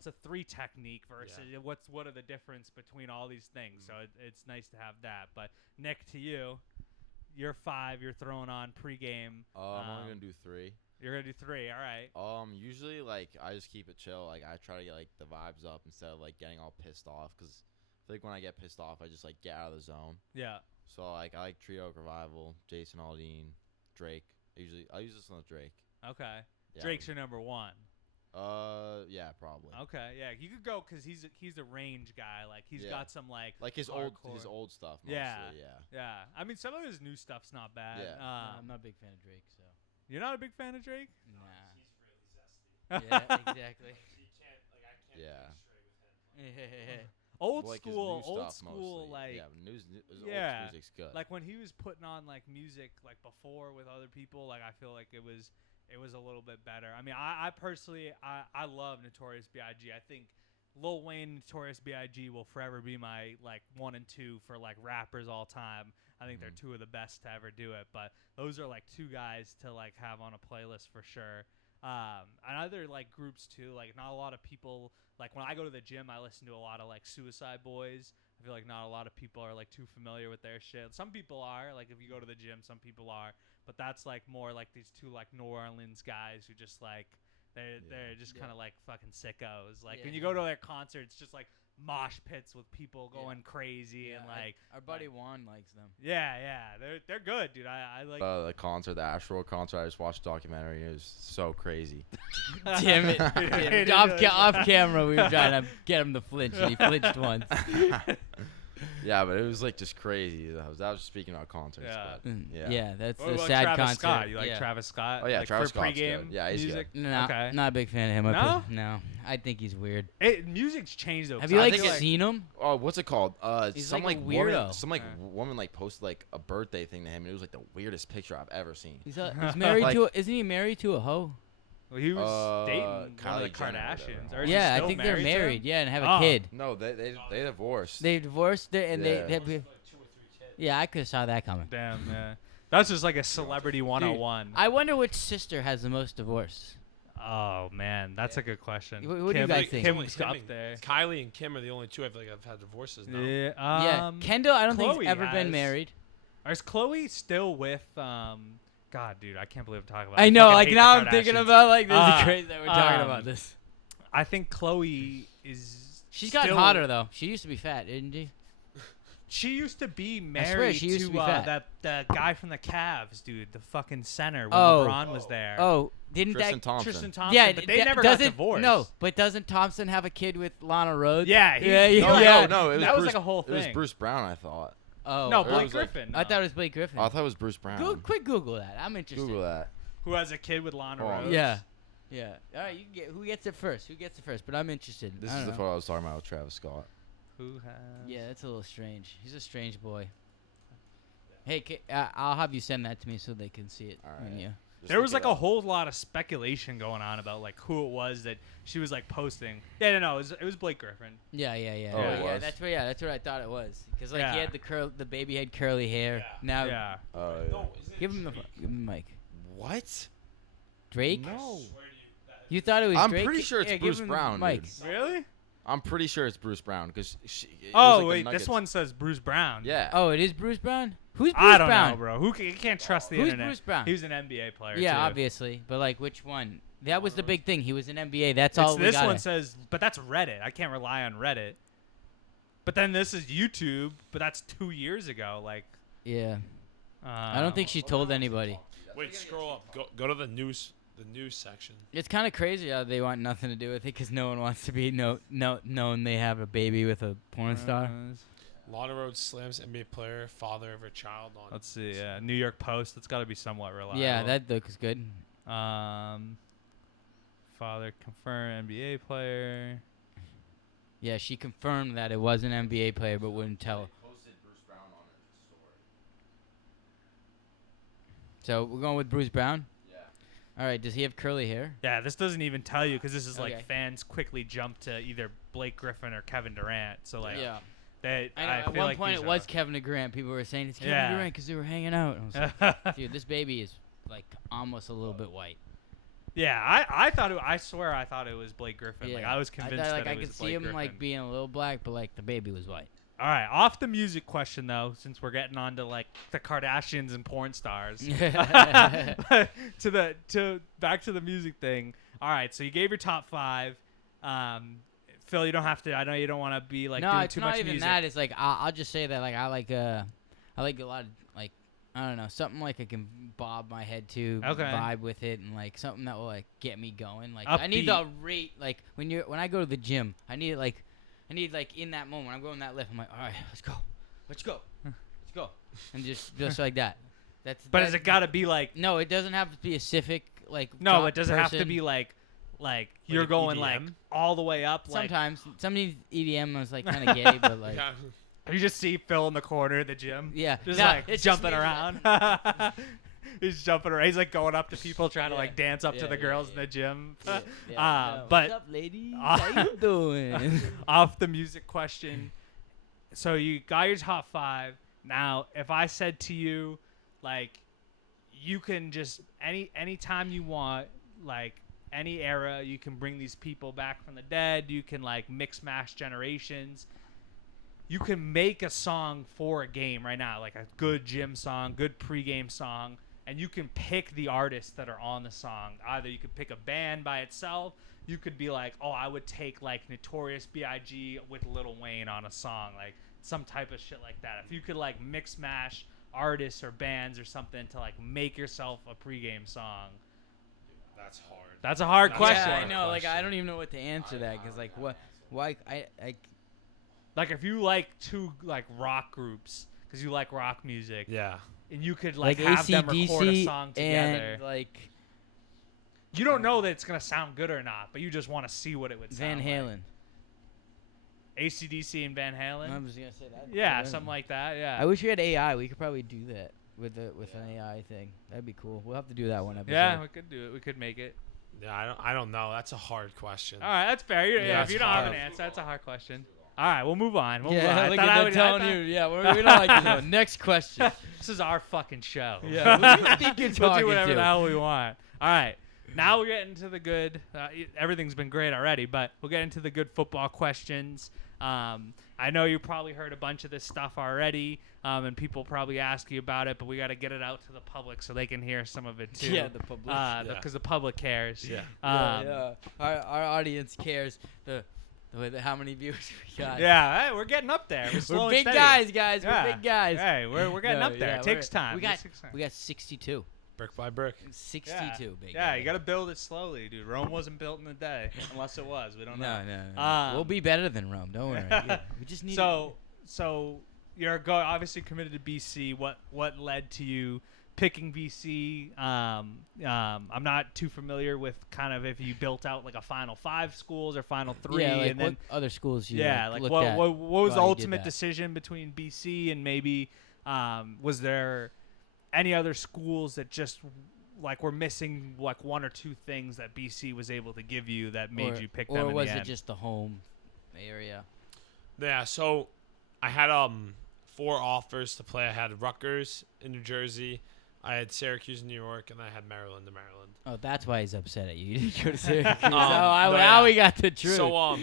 a 3 technique versus what are the difference between all these things. So it's nice to have that. But Nick, to you're 5, you're throwing on pregame. I'm only gonna do 3. You're gonna do 3, all right. Usually, like, I just keep it chill. Like, I try to get like the vibes up instead of like getting all pissed off, because I feel like when I get pissed off, I just like get out of the zone. Yeah. So like I like Trio Revival, Jason Aldean, Drake. I usually listen to Drake. Okay. Yeah. Drake's your number 1. Yeah, probably. Okay, yeah, you could go because he's a range guy. Like he's got some like his hardcore. old stuff. Mostly, yeah. I mean, some of his new stuff's not bad. Yeah. I'm not a big fan of Drake, so. You're not a big fan of Drake? Nah. He's really zesty. Yeah, exactly. I can't be straight with him. Old like school, mostly. like old music's good. Like when he was putting on like music like before with other people, like I feel like it was a little bit better. I mean, I personally I love Notorious B.I.G. I think Lil Wayne, Notorious B.I.G. will forever be my like 1 and 2 for like rappers all time. I think they're 2 of the best to ever do it. But those are like 2 guys to like have on a playlist for sure. And other like groups too. Like not a lot of people. Like when I go to the gym, I listen to a lot of like Suicide Boys. I feel like not a lot of people are like too familiar with their shit. Some people are. Like if you go to the gym, some people are. But that's like more like these 2 like New Orleans guys who just like they're just kind of like fucking sickos. Like when you go to their concerts, just like mosh pits with people going crazy and like our buddy Juan likes them. Yeah, they're good, dude. I like the concert, the Asheville concert. I just watched a documentary. It was so crazy. Damn it! Off camera, we were trying to get him to flinch, and he flinched once. Yeah, but it was like just crazy. I was just speaking about concerts. Yeah. But, Yeah, that's What the about sad Travis concert. Scott? You like Travis Scott? Oh yeah, like Travis for Scott's pregame good. Yeah, he's music? No, Okay. not a big fan of him. No? No, I think he's weird. Music's changed though. Have 'cause you I like feel seen him? Oh, what's it called? He's some like a woman, weirdo. some woman like posted like a birthday thing to him, and it was like the weirdest picture I've ever seen. He's married Like- to. Isn't he married to a hoe? Well, he was dating one of Kylie the Jenner or Kardashians. whatever. Or is he Yeah, I still think they're married to married. him? Yeah, and have Oh. a kid. No, they divorced. They divorced, and Yeah. they have. Yeah, I could have saw that coming. Damn, yeah. That's just like a celebrity 101. I wonder which sister has the most divorce. Oh man, that's a good question. What do you guys think? Kim's up there. Kylie and Kim are the only two I feel like I've had divorces now. Yeah. Yeah, Kendall. I don't think Chloe he's ever been has- married. Or is Chloe still with God, dude, I can't believe I'm talking about. I know. fucking Like hate now, the I'm thinking Kardashians. about like this is Uh, crazy that we're talking um, about this. I think Chloe is. She's gotten still- hotter though. She used to be fat, didn't she? She used to be swear married she used to be that fat. the guy from the Cavs, dude, the fucking center when Oh. LeBron was there. Oh, didn't Tristan that? Thompson. Tristan Thompson. Yeah, but they that never got doesn't. divorced. No, but doesn't Thompson have a kid with Lana Rhodes? Yeah, No, it was that was Bruce, like a whole It was thing. Bruce Brown, I thought. Oh, No, Or it Blake was like- Griffin. I thought it was Blake Griffin. Oh, I thought it was Bruce Brown. Quick Google that. I'm interested. Google that. Who has a kid with Lana Oh, Rhodes? Yeah. Yeah. All right, you can get who gets it first. Who gets it first? But I'm interested. This I is don't the know. photo I was talking about with Travis Scott. Who has? Yeah, that's a little strange. He's a strange boy. Hey, I'll have you send that to me so they can see it. All when right. you- Just There was look like it a up. whole lot of speculation going on about like who it was that she was like posting. Yeah, no, it was Blake Griffin. Yeah. Oh, yeah, it yeah. was? That's what I thought it was. Because like he Yeah. had the baby had curly hair. Yeah. Now Yeah. Oh, yeah. No, isn't it give him the Drake? give him the mic. What? Drake? No. I swear to you, that You thought it was I'm Drake? pretty sure it's Here, give Bruce him the Brown, mic. dude. Really? I'm pretty sure it's Bruce Brown because. Oh wait, this one says Bruce Brown. Yeah. Oh, it is Bruce Brown? Who's Bruce I don't Brown? know, bro. You can't trust the Who's internet. Bruce Brown? He was an NBA player. Yeah, too. obviously. But like which one? That was the big thing. He was an NBA. That's It's, all we this got. one says, but that's Reddit. I can't rely on Reddit. But then this is YouTube, but that's 2 years ago. Like, Yeah. I don't think she told anybody. Wait, scroll up. Go to the news section. It's kind of crazy how they want nothing to do with it because no one wants to be known they have a baby with a porn star. Lana Rhodes slams NBA player, father of her child on. Let's see. Yeah, New York Post. That's got to be somewhat reliable. Yeah, that looks good. Father confirmed NBA player. Yeah, she confirmed that it was an NBA player but wouldn't tell. So we're going with Bruce Brown? Yeah. All right, does he have curly hair? Yeah, this doesn't even tell you because this is Okay. like fans quickly jump to either Blake Griffin or Kevin Durant. So like, Yeah. they, I know, I at feel one like point these it was Kevin Durant. People were saying it's Kevin Yeah. Durant because they were hanging out. And I was like, dude, this baby is like almost a little bit white. Yeah, I thought it. I swear I thought it was Blake Griffin. Like I was convinced thought, like, that I it was could see Blake him Griffin. like being a little black, but like the baby was white. All right, off the music question though, since we're getting on to like the Kardashians and porn stars, back to the music thing. All right, so you gave your top 5. Phil, you don't have to. I know you don't want to be like no, doing it's too not much even music. that. It's like I'll just say that like I like a lot of like I don't know something like I can bob my head to, Okay. vibe with it, and like something that will like get me going. Like I need the Upbeat. rate. Like when I go to the gym, I need like in that moment when I'm going that lift, I'm like, all right, let's go, and just like that. But has it got to be like? No, it doesn't have to be a specific like. No, top it doesn't have to person. be like you're an going like EDM? all the way up. Like Sometimes somebody's EDM was like kind of gay, but like Yeah. you just see Phil in the corner of the gym. yeah, Just no, like it's jumping just me. around. He's jumping around. He's like going up to people trying to Yeah. like dance up to Yeah, the yeah, girls yeah. in the gym. Yeah, But what's up, ladies? How you doing? off the music question, so you got your top 5. Now, if I said to you, like, you can just any time you want, like any era, you can bring these people back from the dead. You can like mix mash generations. You can make a song for a game right now, like a good gym song, good pregame song, and you can pick the artists that are on the song. Either you could pick a band by itself. You could be like, oh, I would take like Notorious B.I.G. with Lil Wayne on a song, like some type of shit like that. If you could like mix mash artists or bands or something to like make yourself a pregame song. That's hard. That's a hard That's a question. Yeah, I hard know. Like I question. don't even know what to answer that because like what? Why? I Like if you like two like rock groups because you like rock music. Yeah. And you could like like have AC/DC them record a song together. and like you don't know that it's gonna sound good or not, but you just want to see what it would sound Van Halen. Like. AC/DC and Van Halen. I was gonna say that. Yeah, something like that. Yeah. I wish we had AI. We could probably do that with an AI thing. That'd be cool. We'll have to do that one episode. Yeah, we could do it. We could make it. Yeah, I don't know. That's a hard question. All right, that's fair. Yeah, if you don't have an answer, that's a hard question. All right, we'll move on. We'll move on. Look at telling you. Yeah, we don't like this one. Next question. This is our fucking show. Yeah, we think you're we'll talking do whatever to. the hell we want. All right, now we're getting to the good. Everything's been great already, but we'll get into the good football questions. I know you probably heard a bunch of this stuff already, and people probably ask you about it, but we got to get it out to the public so they can hear some of it too. Yeah, the public. Because the public cares. Yeah. Yeah. Our audience cares. How many viewers we got. Yeah, hey, we're getting up there. We're big guys. Yeah. We're big guys. Hey, we're getting up there. It takes time. We got 62. Brick by brick. 62 big. Yeah, you got to build it slowly, dude. Rome wasn't built in a day, unless it was. We don't know. No. We'll be better than Rome. Don't worry. We just need. So you're obviously committed to BC. What led to you picking BC? I'm not too familiar with kind of if you built out like a Final 5 schools or Final 3, yeah, like and then what other schools you like looked what at was the while you did ultimate that? decision between BC and maybe was there any other schools that just like were missing like one or two things that BC was able to give you that made you pick them? Or in was the it end? just the home area? Yeah, so I had 4 offers to play. I had Rutgers in New Jersey, I had Syracuse in New York, and I had Maryland in Maryland. Oh, that's why he's upset at you. You didn't go to Syracuse. Now we got the truth. So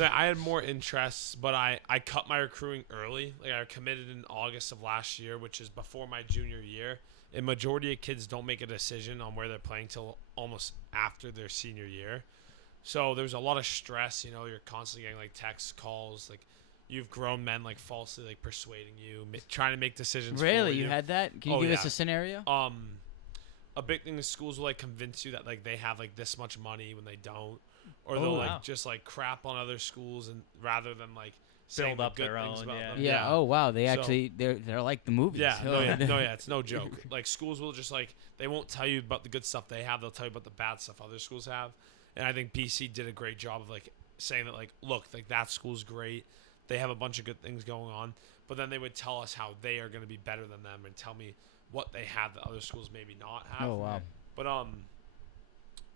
I had more interests, but I cut my recruiting early. Like I committed in August of last year, which is before my junior year. And majority of kids don't make a decision on where they're playing till almost after their senior year. So there's a lot of stress. You know, you're constantly getting like texts, calls, like you've grown men like falsely like persuading you, trying to make decisions. Really, for you had that? Can you give us a scenario? A big thing is schools will like convince you that like they have like this much money when they don't, or they'll like just like crap on other schools and rather than like build up good their things own. about them. Yeah. Oh wow, they actually they're like the movies. Yeah. It's no joke. Like schools will just like they won't tell you about the good stuff they have. They'll tell you about the bad stuff other schools have. And I think BC did a great job of like saying that like look like that school's great. They have a bunch of good things going on, but then they would tell us how they are going to be better than them and tell me what they have that other schools maybe not have. Oh wow. But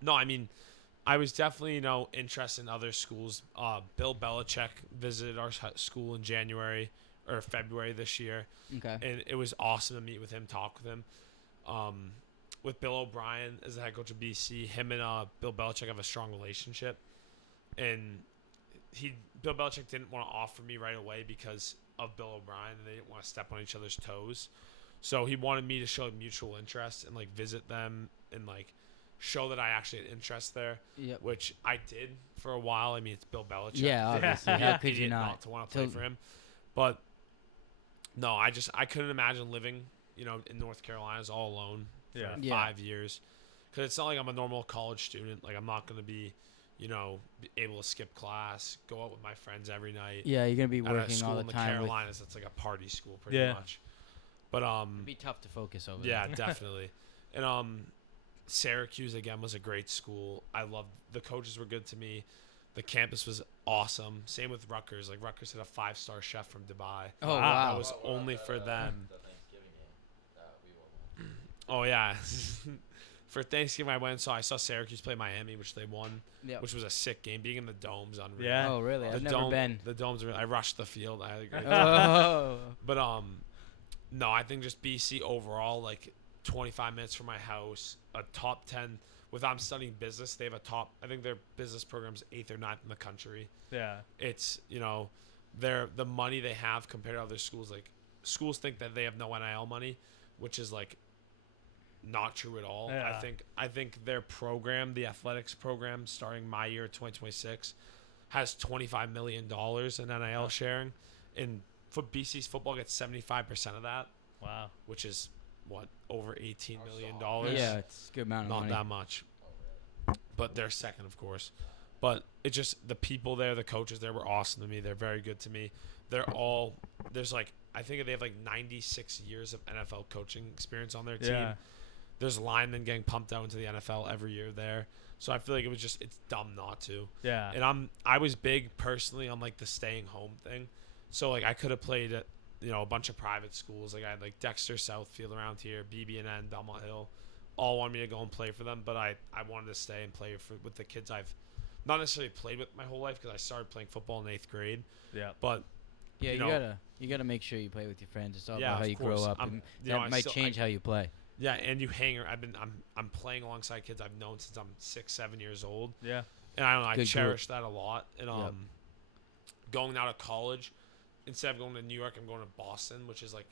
no, I mean, I was definitely interested in other schools. Bill Belichick visited our school in January or February this year. Okay. And it was awesome to meet with him, talk with him. With Bill O'Brien as the head coach of BC, him and Bill Belichick have a strong relationship, and Bill Belichick didn't want to offer me right away because of Bill O'Brien, and they didn't want to step on each other's toes. So he wanted me to show mutual interest and like visit them and like show that I actually had interest there, which I did for a while. I mean, it's Bill Belichick. Yeah, obviously. How could you not to want to play for him? But no, I couldn't imagine living, in North Carolina all alone for 5 years, because it's not like I'm a normal college student. Like I'm not going to be, able to skip class, go out with my friends every night. Yeah, you're gonna be working all the time. In the Carolinas, it's like a party school pretty much. But it'd be tough to focus over. Yeah, there. definitely. And Syracuse again was a great school. I loved the coaches were good to me. The campus was awesome. Same with Rutgers. Like Rutgers had a 5-star chef from Dubai. Oh wow! That was only for them. Oh yeah. For Thanksgiving, I saw Syracuse play Miami, which they won, which was a sick game. Being in the dome's unreal. Yeah. Oh really? I've never been. The dome's. I rushed the field. I had a great time. Oh. But no, I think just BC overall, like 25 minutes from my house, a top 10. With I'm studying business, they have a top. I think their business program's 8th or 9th in the country. Yeah. It's the money they have compared to other schools. Like schools think that they have no NIL money, which is like not true at all. Yeah. I think their program, the athletics program, starting my year 2026, has $25 million in NIL sharing, and BC's football gets 75% of that. Wow. Which is over $18 million. Yeah, it's a good amount of money. Not that much, but they're second, of course. But it's just the people there, the coaches there were awesome to me. They're very good to me. There's like, I think they have like 96 years of NFL coaching experience on their team. Yeah. There's linemen getting pumped out into the NFL every year there. So I feel like it's dumb not to. Yeah. And I was big personally on like the staying home thing. So like I could have played at, a bunch of private schools. Like I had like Dexter Southfield around here, BB&N, Belmont Hill, all wanted me to go and play for them. But I wanted to stay and play with the kids I've not necessarily played with my whole life, because I started playing football in 8th grade. Yeah. But yeah, you gotta make sure you play with your friends. It's all Yeah, about how of you course. grow up. I'm- And that might change how you play. yeah, and you hang. I'm playing alongside kids I've known since I'm 6-7 years old. Yeah. And I don't know, I Good cherish that a lot. And Yep. going out of college, instead of going to New York, I'm going to Boston, which is like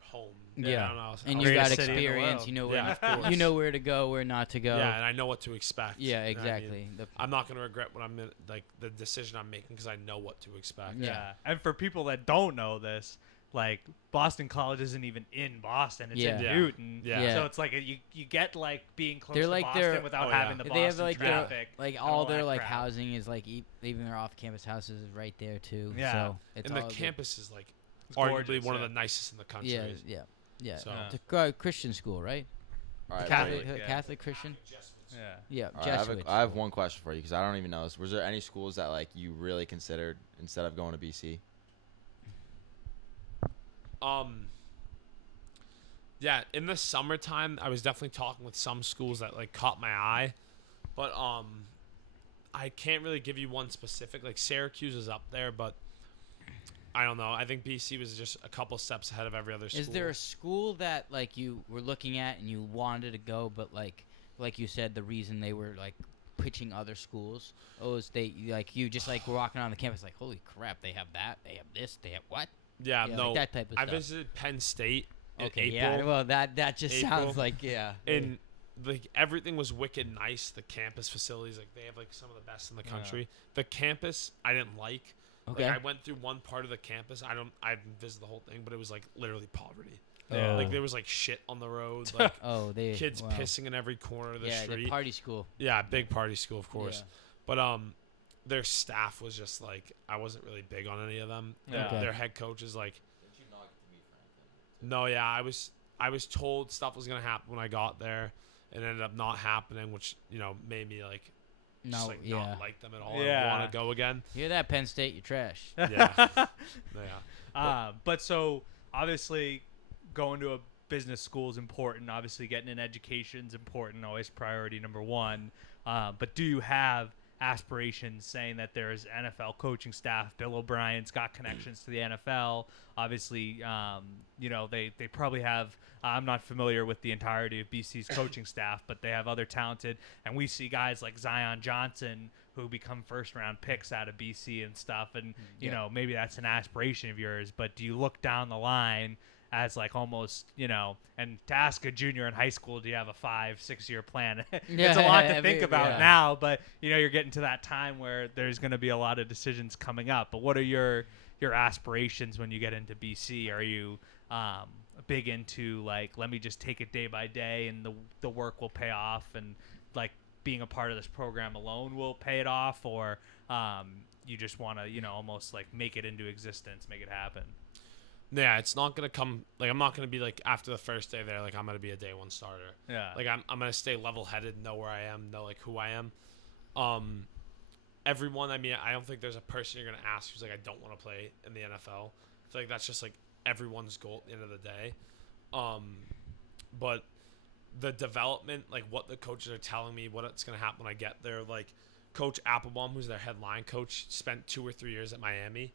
home. Yeah. I don't know, And I you was- got Greatest city in the experience. world. You know Yeah, of course. you know where to go, where not to go. Yeah, and I know what to expect. Yeah, You know what I mean? exactly. I'm not going to regret what like the decision I'm making, because I know what to expect. Yeah. And for people that don't know this, like Boston College isn't even in Boston; it's in Yeah. Newton. Yeah. So it's like you get like being close They're to like Boston they're- without Oh, yeah. having the They Boston have like traffic. like and all their that like crap. housing is like even their off-campus houses is right there too. Yeah. So it's And the all good. campus is like It's arguably gorgeous, one yeah. of the nicest in the country. Yeah. So Yeah. It's a Christian school, right? All right, Catholic, Brady. yeah. Catholic Christian. Yeah. Yeah, All right, Jesuit. I have one question for you, because I don't even know this. Was there any schools that like you really considered instead of going to BC? Yeah, in the summertime, I was definitely talking with some schools that like caught my eye, but I can't really give you one specific. Like Syracuse is up there, but I don't know. I think BC was just a couple steps ahead of every other school. Is there a school that like you were looking at and you wanted to go, but like you said, the reason they were like pitching other schools, is they like you just like were walking on the campus like, holy crap, they have that, they have this, they have what? Yeah, Yeah, no. like that type of I stuff. visited Penn State in Okay, April. yeah. Well, that just April. sounds like And like everything was wicked nice. The campus facilities, like they have like some of the best in the country. The campus I didn't like. Okay. Like I went through one part of the campus. I didn't visit the whole thing, but it was like literally poverty. Yeah. Like there was like shit on the road, like they kids wow. pissing in every corner of the Yeah, street. the party school. Yeah, big party school, of course. Yeah. But their staff was just like, I wasn't really big on any of them. Yeah. Okay. Their head coach is like, Did you not get to meet Franklin? no, yeah, I was told stuff was gonna happen when I got there, and ended up not happening, which made me like just like not like them at all. Yeah. I want to go again. Hear that, Penn State? You're trash. Yeah, yeah. But so obviously going to a business school is important. Obviously getting an education is important. Always priority number one. But do you have aspirations saying that there's NFL coaching staff? Bill O'Brien's got connections to the NFL. Obviously, they probably have. I'm not familiar with the entirety of BC's coaching staff, but they have other talented. And we see guys like Zion Johnson who become first-round picks out of BC and stuff. And, maybe that's an aspiration of yours. But do you look down the line as like almost, and to ask a junior in high school, do you have a 5-6 year plan? It's a lot to think about now, but you're getting to that time where there's going to be a lot of decisions coming up. But what are your aspirations when you get into BC? Are you big into like, let me just take it day by day and the work will pay off, and like being a part of this program alone will pay it off, or you just want to, almost like make it into existence, make it happen? Yeah, it's not gonna come. Like I'm not gonna be like after the first day there. Like I'm gonna be a day one starter. Yeah. Like I'm gonna stay level headed, know where I am, know like who I am. Everyone. I mean, I don't think there's a person you're gonna ask who's like, I don't want to play in the NFL. I feel like that's just like everyone's goal at the end of the day. But the development, like what the coaches are telling me, what's gonna happen when I get there. Like Coach Applebaum, who's their head line coach, spent 2 or 3 years at Miami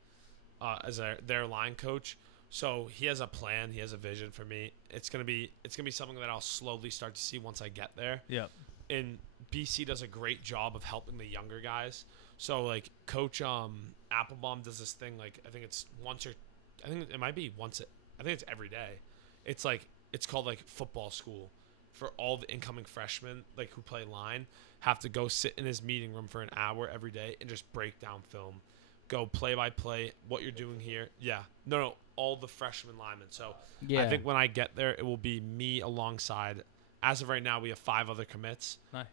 as their line coach. So he has a plan. He has a vision for me. It's gonna be something that I'll slowly start to see once I get there. Yep. And BC does a great job of helping the younger guys. So like Coach Applebaum does this thing. Like I think it's every day. It's called like football school for all the incoming freshmen like who play line, have to go sit in his meeting room for an hour every day and just break down film. Go play by play, what you're doing here. Yeah. No, all the freshman linemen. So I think when I get there, it will be me alongside. As of right now, we have 5 other commits. Nice.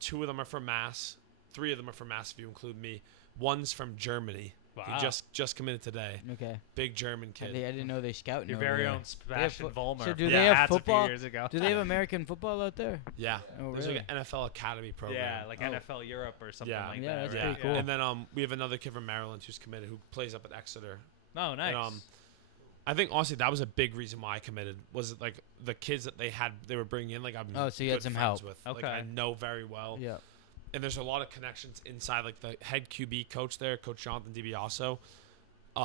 2 of them are from Mass, 3 of them are from Mass View, include me. One's from Germany. Wow. He just committed today. Okay. Big German kid. I didn't know they scouting. Your over very there. own Sebastian Vollmer. So do from they have Hats football? A few years ago. Do they have American football out there? Yeah. Oh, There's really? like an NFL Academy program. Yeah, like NFL Europe or something like Yeah, that. that's right? pretty cool. And then we have another kid from Maryland who's committed who plays up at Exeter. Oh, nice. And, I think honestly that was a big reason why I committed. Was it like the kids that they were bringing in, like I'm so you had good some friends help. with. Okay. Like I know very well. Yeah. And there's a lot of connections inside, like the head QB coach there, Coach Jonathan DiBiaso.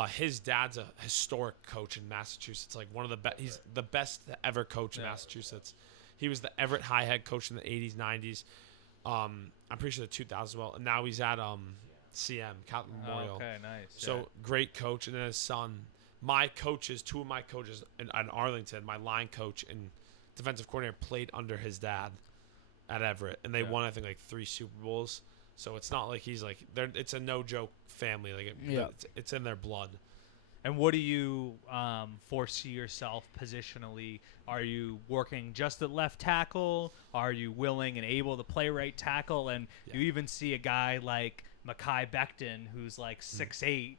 His dad's a historic coach in Massachusetts, like one of the best. He's the best ever coach in Massachusetts. He was the Everett High head coach in the 80s, 90s. I'm pretty sure the 2000s as well. And now he's at CM, Catholic Memorial. Okay, nice. So great coach. And then his son, two of my coaches in Arlington, my line coach and defensive coordinator played under his dad at Everett. And they won, I think, like 3 Super Bowls. So it's not like he's like it's a no joke family. Like it's in their blood. And what do you foresee yourself positionally? Are you working just at left tackle? Are you willing and able to play right tackle? And you even see a guy like Mekhi Becton, who's like 6'8",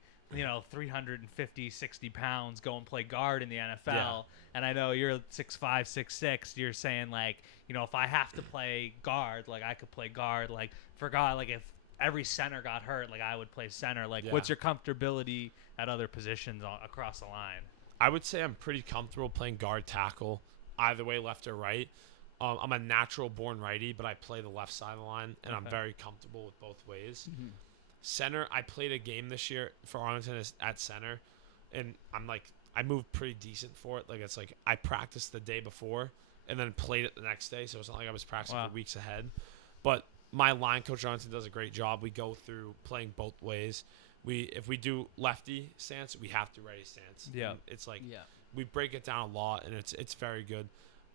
350, 60 pounds, go and play guard in the NFL. Yeah. And I know you're 6'5", 6'6". You're saying like, if I have to play guard, like I could play guard. Like for God, like if every center got hurt, like I would play center. Like what's your comfortability at other positions across the line? I would say I'm pretty comfortable playing guard tackle, either way, left or right. I'm a natural born righty, but I play the left side of the line, and I'm very comfortable with both ways. Mm-hmm. Center, I played a game this year for Arlington at center, and I moved pretty decent for it. Like it's like I practiced the day before and then played it the next day, so it's not like I was practicing for weeks ahead. But my line coach Arlington does a great job. We go through playing both ways. If we do lefty stance, we have to righty stance. Yeah, and it's like we break it down a lot, and it's very good.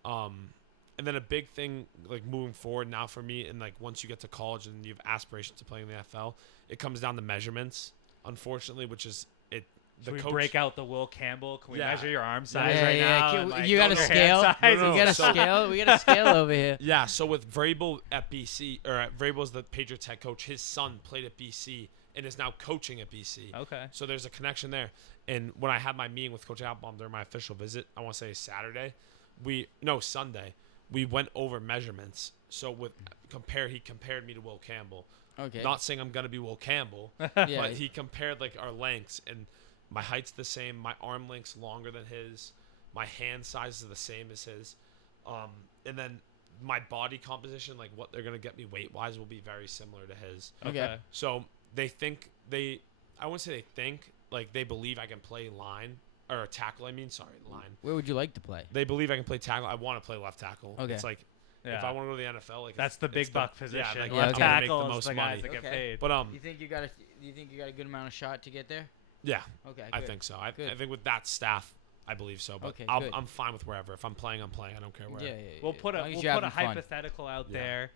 And then a big thing like moving forward now for me, and like once you get to college and you have aspirations to play in the NFL, it comes down to measurements, unfortunately, which is it. Should we break out the Will Campbell? Can we measure your arm size now? You got a scale? You got a scale? We got a scale over here. Yeah, so with Vrabel at BC, or Vrabel's the Patriots head coach, his son played at BC and is now coaching at BC. Okay. So there's a connection there. And when I had my meeting with Coach Applebaum during my official visit, I want to say Sunday, we went over measurements. So he compared me to Will Campbell. Okay. Not saying I'm gonna be Will Campbell, but he compared like our lengths, and my height's the same. My arm length's longer than his. My hand size is the same as his. And then my body composition, like what they're gonna get me weight wise, will be very similar to his. Okay. So I wouldn't say they think, like they believe I can play line or tackle. Line. Where would you like to play? They believe I can play tackle. I want to play left tackle. Okay. It's like if I want to go to the NFL, like that's the big buck position. Yeah, like left tackle make the is the guys that get paid. But you think you got a good amount of shot to get there? Yeah. Okay. Good. I think so. I think with that staff, I believe so. But I'm fine with wherever. If I'm playing, I'm playing. I don't care where. Yeah. We'll put a hypothetical out there.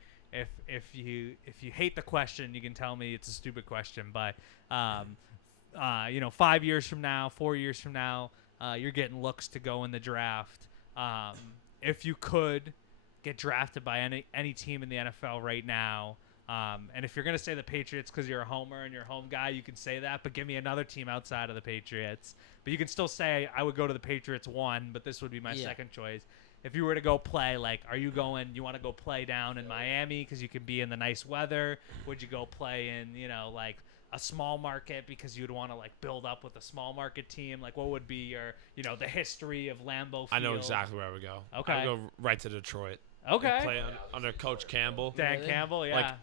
If you hate the question, you can tell me it's a stupid question. But 5 years from now, 4 years from now, you're getting looks to go in the draft. If you could get drafted by any team in the NFL right now, and if you're going to say the Patriots because you're a homer and you're a home guy, you can say that, but give me another team outside of the Patriots. But you can still say I would go to the Patriots 1, but this would be my second choice. If you were to go play, like, you want to go play down in Miami because you can be in the nice weather? Would you go play in, like a small market because you'd want to like build up with a small market team? Like what would be your, the history of Lambeau Field? I know exactly where I would go. Okay. I would go right to Detroit. Okay. Play under Coach Campbell. Dan Campbell, yeah.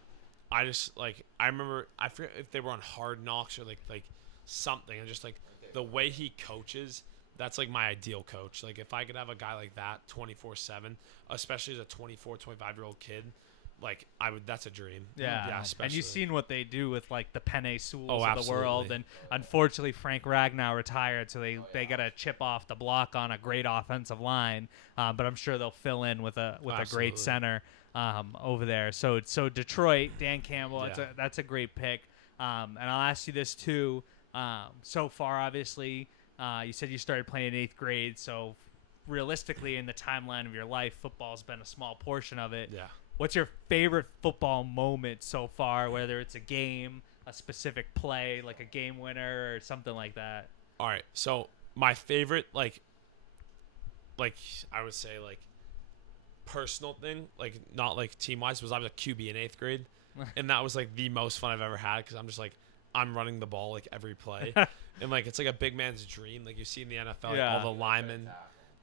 Like, I remember, I forget if they were on Hard Knocks or like something, and just like the way he coaches, that's like my ideal coach. Like if I could have a guy like that 24/7, especially as a 24, 25-year-old kid, like that's a dream. Yeah, especially. And you've seen what they do with like the Penei Sewells of absolutely. the world, and unfortunately Frank Ragnow retired, so they got to chip off the block on a great offensive line. But I'm sure they'll fill in with a great center over there. So Detroit, Dan Campbell, that's a great pick. And I'll ask you this too. So far, obviously, you said you started playing in 8th grade, so realistically in the timeline of your life, football's been a small portion of it. Yeah. What's your favorite football moment so far, whether it's a game, a specific play, like a game winner or something like that? All right. So my favorite, like I would say, like, personal thing, like, not like team-wise, was I was a QB in 8th grade. And that was, like, the most fun I've ever had because I'm just, like, I'm running the ball, like, every play. And, like, it's, like, a big man's dream. Like, you see in the NFL, like, all the linemen,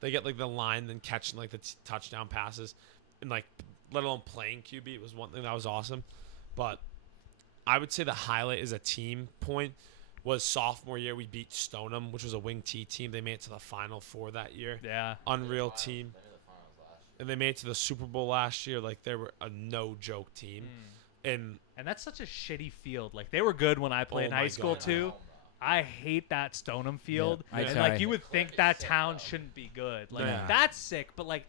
they get, like, the line and catching, like, the touchdown passes. And, like, let alone playing QB was one thing that was awesome. But I would say the highlight is a team point was sophomore year. We beat Stoneham, which was a wing T team. They made it to the Final Four that year. Yeah. Unreal team. And they made it to the Super Bowl last year. Like, they were a no-joke team. And that's such a shitty field. Like, they were good when I played in high school, too. I hate that Stoneham field. Yeah. And, like, you would think that town shouldn't be good. Like, that's sick, but, like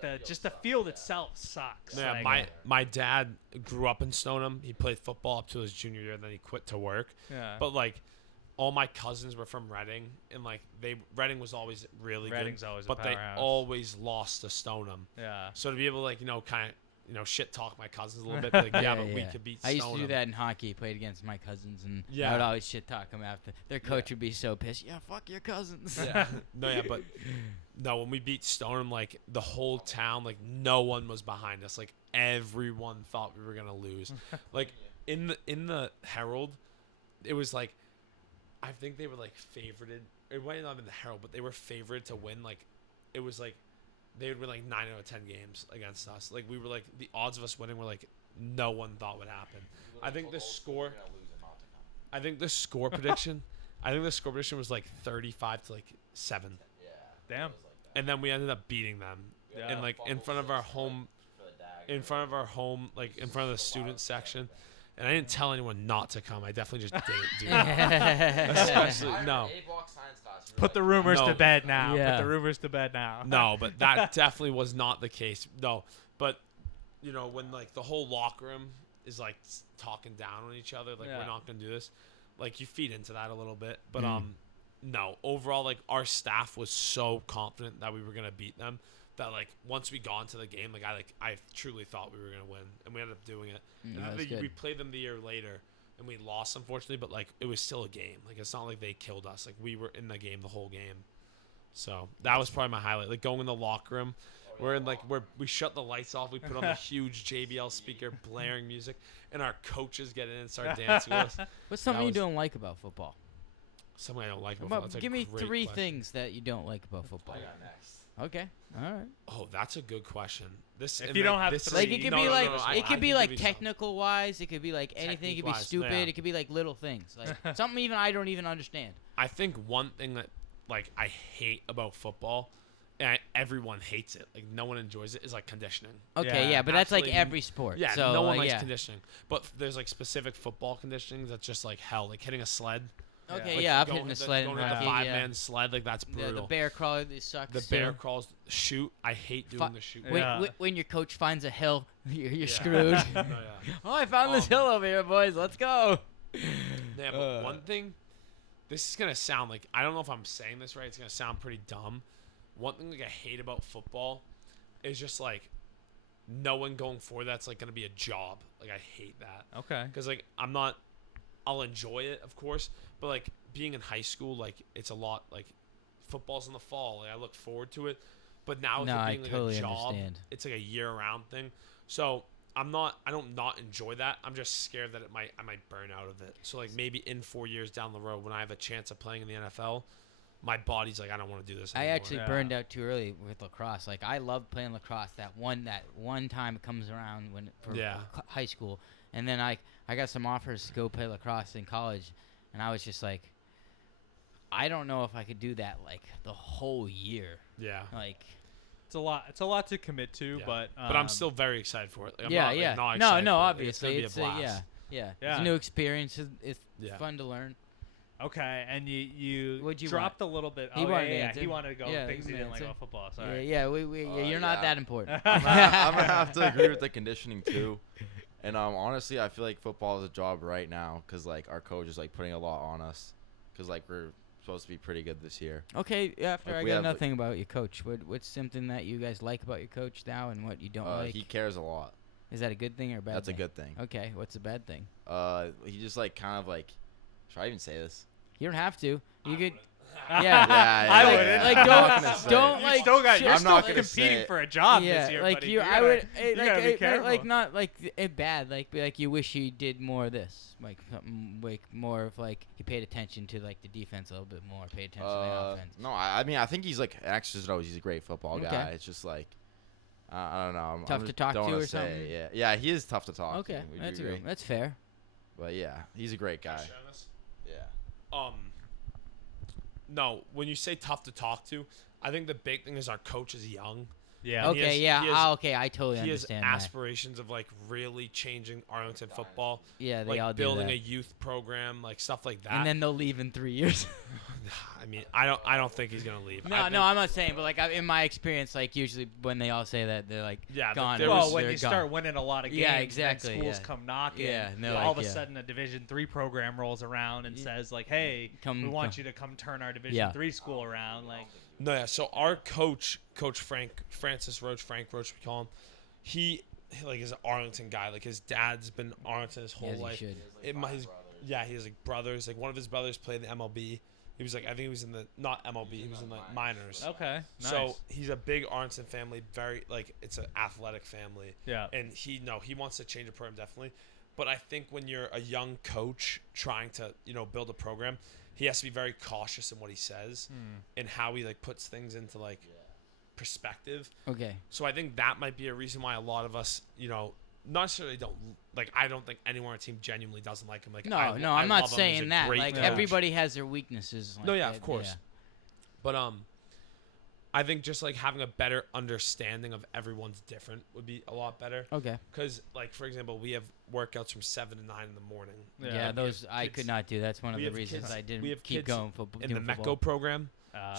the field itself sucks. Yeah, like, my dad grew up in Stoneham. He played football up to his junior year, then he quit to work. Yeah. But, like, all my cousins were from Reading, and, like, Reading was always really Reading's good. always a but they powerhouse. always lost to Stoneham. Yeah. So to be able to, like, kind of, shit talk my cousins a little bit, like, yeah, but we could beat Stoneham. I used to do that in hockey. Played against my cousins, and Yeah. I would always shit talk them after. Their coach would be so pissed. Yeah, fuck your cousins. Yeah. No, when we beat Stoneham, like, the whole town, like, no one was behind us. Like, everyone thought we were gonna lose. Like, in the Herald, it was like, I think they were, like, favorited. It might not have been the Herald, but they were favored to win. Like, it was like they would win like 9 out of 10 games against us. Like, we were like, the odds of us winning were like no one thought would happen. I think the score prediction was like 35 to like 7. Yeah. Damn. And then we ended up beating them. Yeah. And like in front of our home, like in front of the student section. And I didn't tell anyone not to come. I definitely just didn't do that. Especially, no. Put the rumors No. to bed now. Yeah. Put the rumors to bed now. No, but that definitely was not the case. No, but, you know, when, like, the whole locker room is, like, talking down on each other, like, Yeah. we're not going to do this, like, you feed into that a little bit. But, no, overall, like, our staff was so confident that we were going to beat them that, like, once we got into the game, like, I truly thought we were going to win, and we ended up doing it. And that's we good. played them the year later, and we lost, unfortunately, but, like, it was still a game. Like, it's not like they killed us. Like, we were in the game the whole game. So that was probably my highlight. Like, going in the locker room, we shut the lights off. We put on the huge JBL speaker, blaring music, and our coaches get in and start dancing with us. What's something you don't like about football? Something I don't like about football. Give me That's a 3 great question. things that you don't like about football. Okay. All right. Oh, that's a good question. If you don't have this three- Like it could be I could be can like give you some. technical wise. It could be like anything. It could be Technique-wise, stupid. yeah. It could be like little things. Like something even I don't even understand. I think one thing that, like, I hate about football, and everyone hates it, like, no one enjoys it, is, like, conditioning. Okay, Yeah, yeah, but that's like absolutely. every sport. Yeah, so, no one likes yeah. conditioning. But there's, like, specific football conditioning that's just, like, hell. Like, hitting a sled. Okay, Like, yeah, I've going hit a the- sled. Going in the hockey, 5-man sled, like, that's brutal. the bear crawl, it sucks. The bear crawls, shoot. I hate doing the shoot. When your coach finds a hill, you're Yeah. screwed. No, yeah. Oh, I found this hill over here, boys. Let's go. Yeah, but one thing, this is gonna sound like, I don't know if I'm saying this right. It's gonna sound pretty dumb. One thing, like, I hate about football is just, like, no one going forward that's, like, gonna be a job. Like, I hate that. Okay. Because, like, I'll enjoy it, of course, but, like, being in high school, like, it's a lot, like, football's in the fall. Like, I look forward to it. But now with No, it I being, like, totally a job, understand. it's, like, a year-round thing. So I don't not enjoy that. I'm just scared that I might burn out of it. So, like, maybe in 4 years down the road when I have a chance of playing in the NFL, my body's like, I don't want to do this anymore. I actually burned out too early with lacrosse. Like I love playing lacrosse. That one time it comes around for high school, and then I got some offers to go play lacrosse in college, and I was just like, I don't know if I could do that like the whole year. Yeah. Like It's a lot. It's a lot to commit to, Yeah. but I'm still very excited for it. Like, I'm yeah, not, like, yeah. not No, excited no, for it. obviously It's gonna be a blast. yeah. It's Yeah. a new experience. It's Yeah. fun to learn. okay. And you What'd you dropped a little bit. He wanted to yeah, answer. he wanted to go Yeah, things he he didn't like answer. about football. Yeah, Sorry. yeah. You're not that important. I'm gonna have to agree with the conditioning too. And honestly, I feel like football is a job right now because like our coach is like putting a lot on us because like we're supposed to be pretty good this year. Okay, after Like, I we got have, nothing about your coach, what's something that you guys like about your coach now and what you don't like? He cares a lot. Is that a good thing or a bad That's thing? a good thing. Okay, what's a bad thing? He just like kind of like. Should I even say this? You don't have to. You could. Yeah, I like, wouldn't. Like, I'm not gonna say don't it. like. You're I'm still not gonna competing say for a job yeah, this year, like buddy. you, gotta, I would you gotta be careful. like not like bad, like you wish he did more of this, like something like more of like he paid attention to like the defense a little bit more, paid attention to the offense. No, I mean I think he's like X's and O's. He's a great football guy. It's just like I don't know. Tough to talk to or say, something? Yeah, he is tough to talk to. Okay, Would you agree? that's fair. But yeah, he's a great guy. Yeah. No, when you say tough to talk to, I think the big thing is our coach is young. Yeah. Okay, okay, I totally understand He has aspirations of like really changing Arlington football. Yeah, they like all do building that. a youth program, like stuff like that. And then they'll leave in 3 years. I mean, I don't think he's gonna leave. No, I'm not saying, but like in my experience, like usually when they all say that, they're like gone. When you start winning a lot of games, exactly, schools come knocking. Yeah, and all of a sudden a Division III program rolls around and says like, "Hey, we want you to come turn our Division III school around." Like, no, yeah. So our Coach Francis Roach, Frank Roach, we call him. He like is an Arlington guy. Like his dad's been Arlington his whole life. He has like brothers. Like one of his brothers played the MLB. He was like, I think he was in the not MLB. He was in like minors. Okay, nice. So he's a big Arlington family. Very like it's an athletic family. Yeah. And he wants to change the program definitely. But I think when you're a young coach trying to build a program, he has to be very cautious in what he says and how he like puts things into like perspective. Okay. So I think that might be a reason why a lot of us, not necessarily don't like. I don't think anyone on our team genuinely doesn't like him. Like no, love I'm not him. He's saying a that. great Like coach. everybody has their weaknesses. Like no, yeah, that, of course. Yeah. But I think just like having a better understanding of everyone's different would be a lot better. Okay. Because like for example, we have workouts from 7 to 9 in the morning. Yeah, those I could not do. That's one of the reasons I didn't keep going for in the MECO program.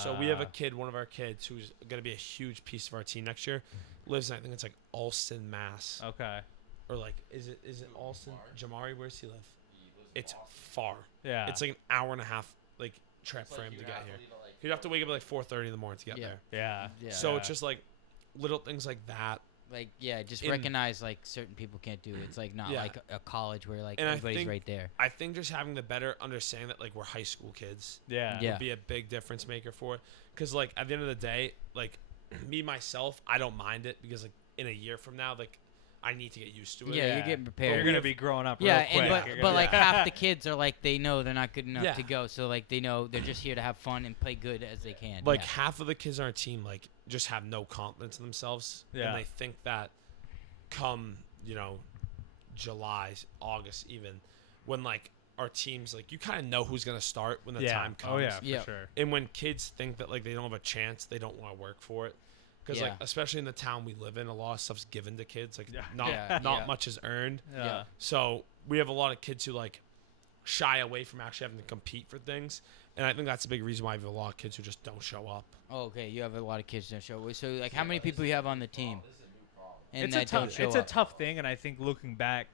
So we have one of our kids who's going to be a huge piece of our team next year. Lives in, I think it's like Alston, Mass. Okay. Or like is it Alston? Jamari, where's he live? It's far. Yeah. It's like an hour and a half like trip for him to get here. He'd have to wake up at like 4:30 in the morning to get there. Yeah. So it's just like little things like that. Like just recognize like certain people can't do it. It's like not like a college where like everybody's right there. I think just having the better understanding that like we're high school kids. Would be a big difference maker for it. Because like at the end of the day, like me myself, I don't mind it because like in a year from now, like I need to get used to it. Yeah, you're getting prepared. You're gonna be growing up. Yeah, real quick. but like half the kids are like they know they're not good enough to go, so like they know they're just here to have fun and play good as they can. Like half of the kids on our team like just have no confidence in themselves, and they think that come July, August, even when like our teams like you kind of know who's gonna start when the time comes. Oh yeah, for sure. And when kids think that like they don't have a chance, they don't want to work for it. Because like especially in the town we live in, a lot of stuff's given to kids. Like not much is earned. Yeah. So we have a lot of kids who like shy away from actually having to compete for things, and I think that's a big reason why we have a lot of kids who just don't show up. Oh, okay, you have a lot of kids that show up. So like, how many people you have on the team? And it's a tough thing, and I think looking back,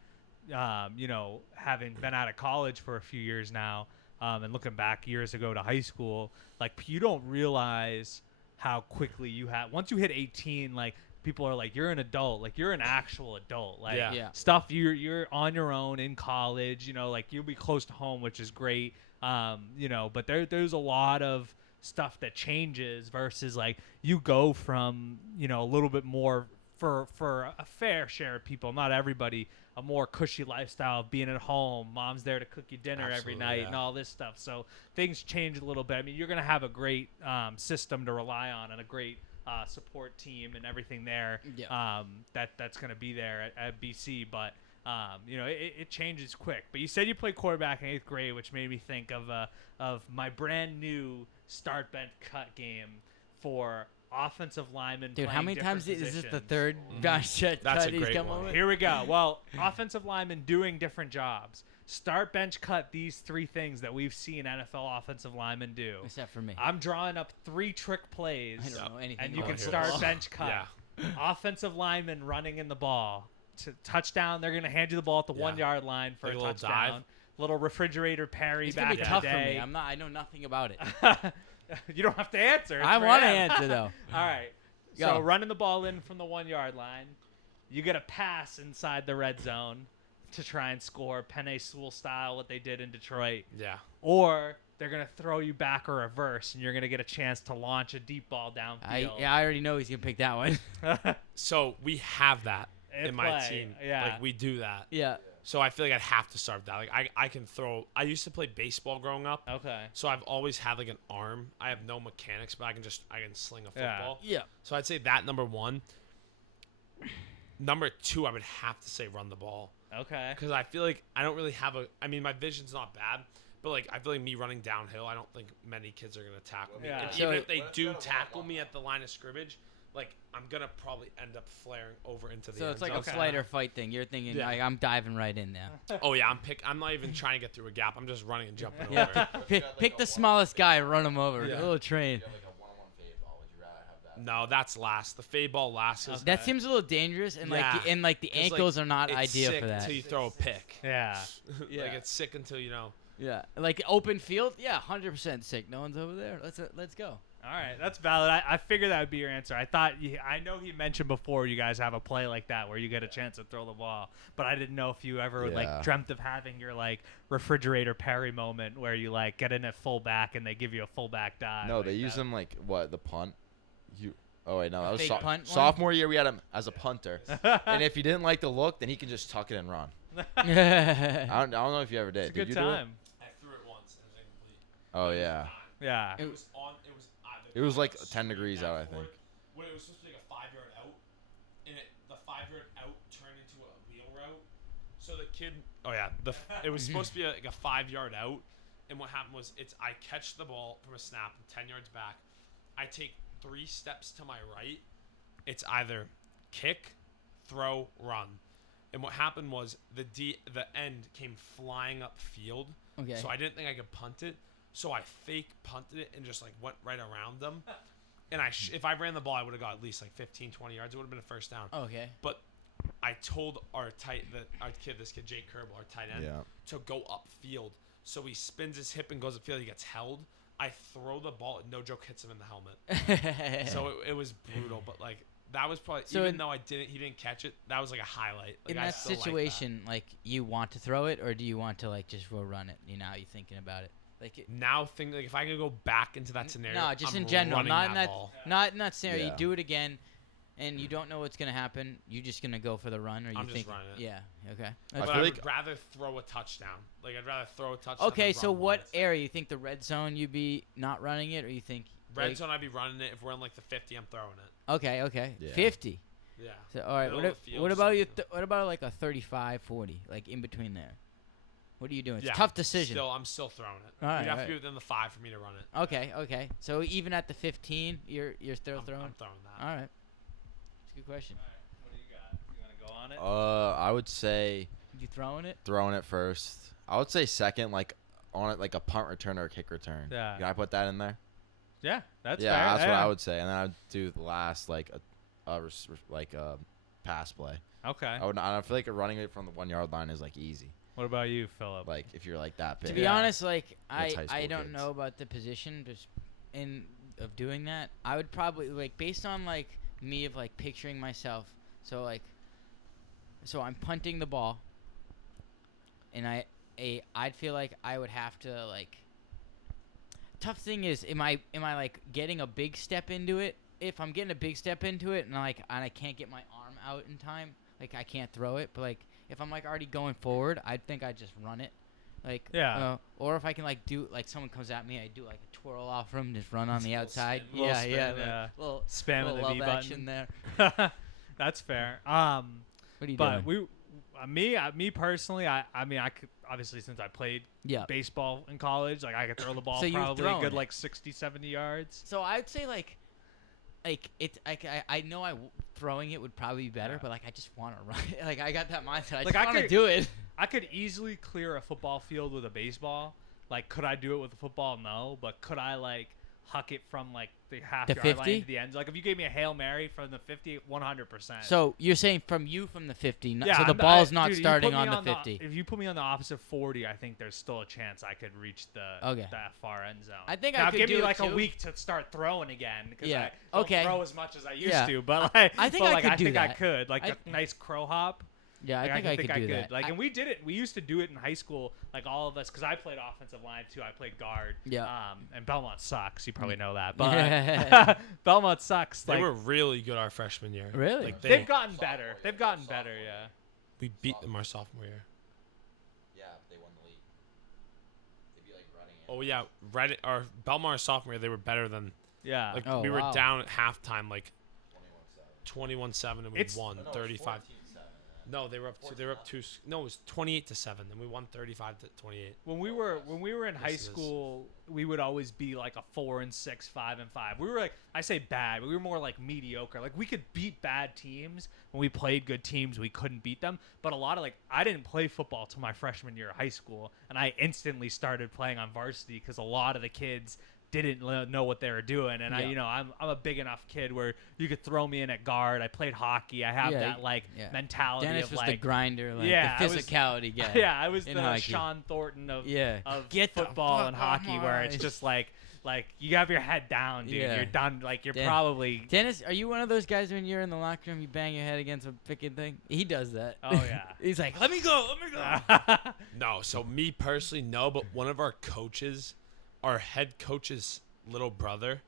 having been out of college for a few years now, and looking back years ago to high school, like you don't realize how quickly once you hit 18, like people are like, you're an adult, like you're an actual adult, like stuff you're on your own in college, like you'll be close to home, which is great, but there's a lot of stuff that changes versus like you go from a little bit more for a fair share of people, not everybody, a more cushy lifestyle of being at home. Mom's there to cook you dinner every night and all this stuff. So things change a little bit. I mean, you're going to have a great system to rely on and a great support team and everything there that's going to be there at BC. But, it changes quick. But you said you played quarterback in 8th grade, which made me think of my brand new start bench cut game for offensive lineman. Dude, how many times is this the third That's cut a he's great come one. over? Here we go. Well, offensive linemen doing different jobs. Start, bench, cut, these 3 things that we've seen NFL offensive linemen do. Except for me. I'm drawing up 3 trick plays. I don't know anything. And you can start, bench, cut. Offensive linemen running in the ball. Touchdown, they're going to hand you the ball at the 1 yard line for like a little touchdown. dive. little refrigerator Perry It's back gonna be in tough the for day. me. I know nothing about it. You don't have to answer. I want to answer though. All right. Go. So running the ball in from the 1 yard line, you get a pass inside the red zone to try and score Penei Sewell style, what they did in Detroit. Yeah. Or they're gonna throw you back or reverse, and you're gonna get a chance to launch a deep ball downfield. I already know he's gonna pick that one. So we have that in my play, team. yeah. Like we do that. Yeah. So I feel like I'd have to start that. Like I can throw. I used to play baseball growing up. Okay. So I've always had like an arm. I have no mechanics, but I can sling a football. Yeah. So I'd say that number one. Number two, I would have to say run the ball. Okay. Because I feel like I don't really have a. I mean, my vision's not bad, but like I feel like me running downhill, I don't think many kids are gonna tackle me. Yeah. And So even if they do tackle me at the line of scrimmage, like I'm gonna probably end up flaring over into the. So end it's like zone. a flight or fight thing. You're thinking, Yeah. like, I'm diving right in there. Oh yeah, I'm not even trying to get through a gap. I'm just running and jumping Yeah. over. Pick the smallest guy, run him over. Yeah. A little train. No, that's last. The fade ball last. Is That seems a little dangerous, and Yeah. like the 'Cause, like, ankles are not it's ideal sick for that. until you throw a pick. Yeah. Yeah. Like it's sick until you know. Yeah, like open field. Yeah, 100% sick. No one's over there. Let's go. All right, that's valid. I figured that would be your answer. I know he mentioned before you guys have a play like that where you get a chance to throw the ball, but I didn't know if you ever like dreamt of having your like refrigerator Perry moment where you like get in at fullback and they give you a fullback dive. No, like they use that. him like what, the punt. Oh wait, no, that was fake punt one? sophomore year. We had him as a punter, and if he didn't like the look, then he can just tuck it and run. I don't know if you ever did. It's a good did you time. I threw it once and it was incomplete. Do it? Oh yeah. Yeah. It was on. It was like 10 degrees out, I think. When it was supposed to be like a 5-yard out, and the 5-yard out turned into a wheel route. So the kid. Oh yeah. It was supposed to be like a 5-yard out, and what happened was I catch the ball from a snap 10 yards back. I take 3 steps to my right. It's either kick, throw, run. And what happened was the end came flying up field. Okay. So I didn't think I could punt it. So I fake punted it and just like went right around them. And if I ran the ball, I would have got at least like 15, 20 yards. It would have been a first down. Okay. But I told our this kid Jake Kerbel, our tight end, to go upfield. So he spins his hip and goes upfield. He gets held. I throw the ball, no joke, hits him in the helmet. So it was brutal, but like that was probably even though he didn't catch it. That was like a highlight. Like, in that situation, like you want to throw it, or do you want to like just go run it? You know, you thinking about it. Like if I could go back into that scenario. No, just I'm in general, running not in that scenario. Yeah. You do it again, and you don't know what's gonna happen. You're just gonna go for the run, or you I'm think? just running it. Yeah. Okay. I But feel I like- would rather throw a touchdown. Like I'd rather throw a touchdown. Okay. than So run what one. area? You think the red zone? You'd be not running it, or you think Red like, zone, I'd be running it. If we're in like the 50, I'm throwing it. Okay. Okay. Yeah. 50. Yeah. So all right. Middle What, of the field, what about you? something. What about like a 35, 40, like in between there? What are you doing? It's Yeah, a tough decision. I'm still throwing it. All right, You'd have all to be within the 5 for me to run it. Okay. Okay. So even at the 15, you're still throwing. I'm throwing that. All right. That's a good question. All right, what do you got? You want to go on it? I would say You throwing it? throwing it first. I would say second, like on it, like a punt return or a kick return. Yeah. Can I put that in there? Yeah, that's Yeah, fair. that's what I would say, and then I'd do the last like a pass play. Okay. I feel like running it from the 1 yard line is like easy. What about you, Philip? Like if you're like that big. To be Yeah. honest, like That's high I school don't kids. know about the position just of doing that. I would probably like based on like me of like picturing myself. So I'm punting the ball, and I'd feel like I would have to like. Tough thing is, am I like getting a big step into it? If I'm getting a big step into it and I can't get my arm out in time, like I can't throw it. But like if I'm like already going forward, I think I'd just run it. Like Yeah. or if I can like do like someone comes at me, I do like a twirl off from, just run on the outside. spin. Little spin, yeah. yeah. Little Spamming the love B action button. there. That's fair. What are you But doing? me personally, I mean, I could obviously since I played Yeah. baseball in college, like I could throw the ball So you probably a throwing good it. like 60, 70 yards. So I'd say like it's I know throwing it would probably be better, Yeah. but like I just want to run it. Like I got that mindset. I Like, just I want to could- do it. I could easily clear a football field with a baseball. Like, could I do it with a football? No, but could I like huck it from like the half The yard 50? line to the end. Like if you gave me a Hail Mary from the 50, 100%. So you're saying from the 50, yeah, so the ball's not starting on the 50. If you put me on the opposite 40, I think there's still a chance I could reach that far end zone. I think now, I could give do me it like too. a week to start throwing again because Yeah. I don't throw as much as I used to. But I think I could do that. I could like a nice crow hop. Yeah, I think I could do that. Like, and we did it. We used to do it in high school. Like all of us, because I played offensive line too. I played guard. Yeah. And Belmont sucks. You probably know that. But Belmont sucks. They were really good our freshman year. Really? Like they've gotten better. They've gotten better. Yeah. We beat them our sophomore year. Yeah, they won the league. They beat like Reading. Oh yeah, Reading our Belmont our sophomore year. They were better than. Yeah. Like Oh, we were wow. down at halftime, like 21-7. 21-7, and we It's- won No, 35. 14-7. No, they were up. They were up two. No, it was 28-7, and we won 35-28. When we were in high Yes, it is. school, we would always be like a 4-6, 5-5. We were like, I say bad, but we were more like mediocre. Like we could beat bad teams when we played good teams. We couldn't beat them. But a lot of I didn't play football till my freshman year of high school, and I instantly started playing on varsity because a lot of the kids didn't know what they were doing, and I'm a big enough kid where you could throw me in at guard. I played hockey. I have that mentality Dennis of was like the grinder, the I was- physicality guy. Yeah, I was in the hockey. Sean Thornton of Get the football fuck and off hockey, my where it's ice. just like you have your head down, dude. Yeah. You're done. Like you're Dan- probably. Dennis, are you one of those guys when you're in the locker room, you bang your head against a freaking thing? He does that. Oh yeah. He's like, let me go. No, so me personally, no, but one of our coaches, our head coach's little brother,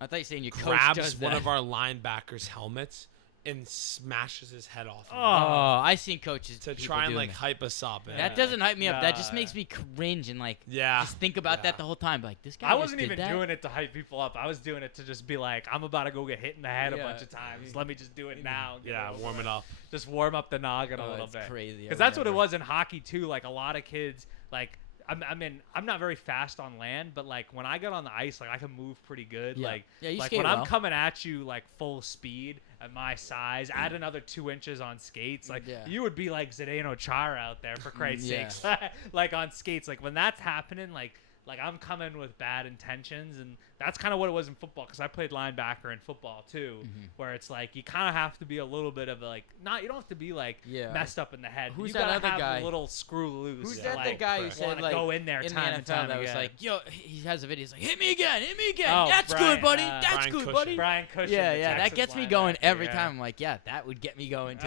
I thought you were saying your coach grabs does one that. of our linebackers' helmets and smashes his head off Oh, I seen coaches to people try and doing like hype us up. Yeah. that. That doesn't hype me up. That just Nah. makes me cringe and like Yeah. just think about Yeah. that the whole time. Like this guy. I wasn't just did even that? doing it to hype people up. I was doing it to just be like, I'm about to go get hit in the head a Yeah. bunch of times. Let me just do it now. and get Yeah, it over warm with. it up. Just warm up the noggin a Oh, little it's bit. crazy. Because that's what it was in hockey too. Like a lot of kids, like I'm not very fast on land, but like when I got on the ice, like I can move pretty good. Yeah. Like Yeah, you like skate when well. I'm coming at you like full speed at my size, add another 2 inches on skates, like Yeah. you would be like Zdeno Chara out there for Christ's Yeah. sakes. Like on skates, like when that's happening, like I'm coming with bad intentions, and that's kind of what it was in football because I played linebacker in football too, where it's like you kind of have to be a little bit of like you don't have to be like messed up in the head. Who's you that gotta other have guy? a little screw loose. Who's to, that the like, guy who said wanna like go in there in time the and NFL time that was again? like, yo, he has a video. He's like, hit me again. Oh, That's Brian, good, buddy. That's Brian good, Cushing. buddy. Brian Cushing. Yeah, the yeah, that Texas gets me going linebacker, every yeah. time. I'm like, yeah, that would get me going too.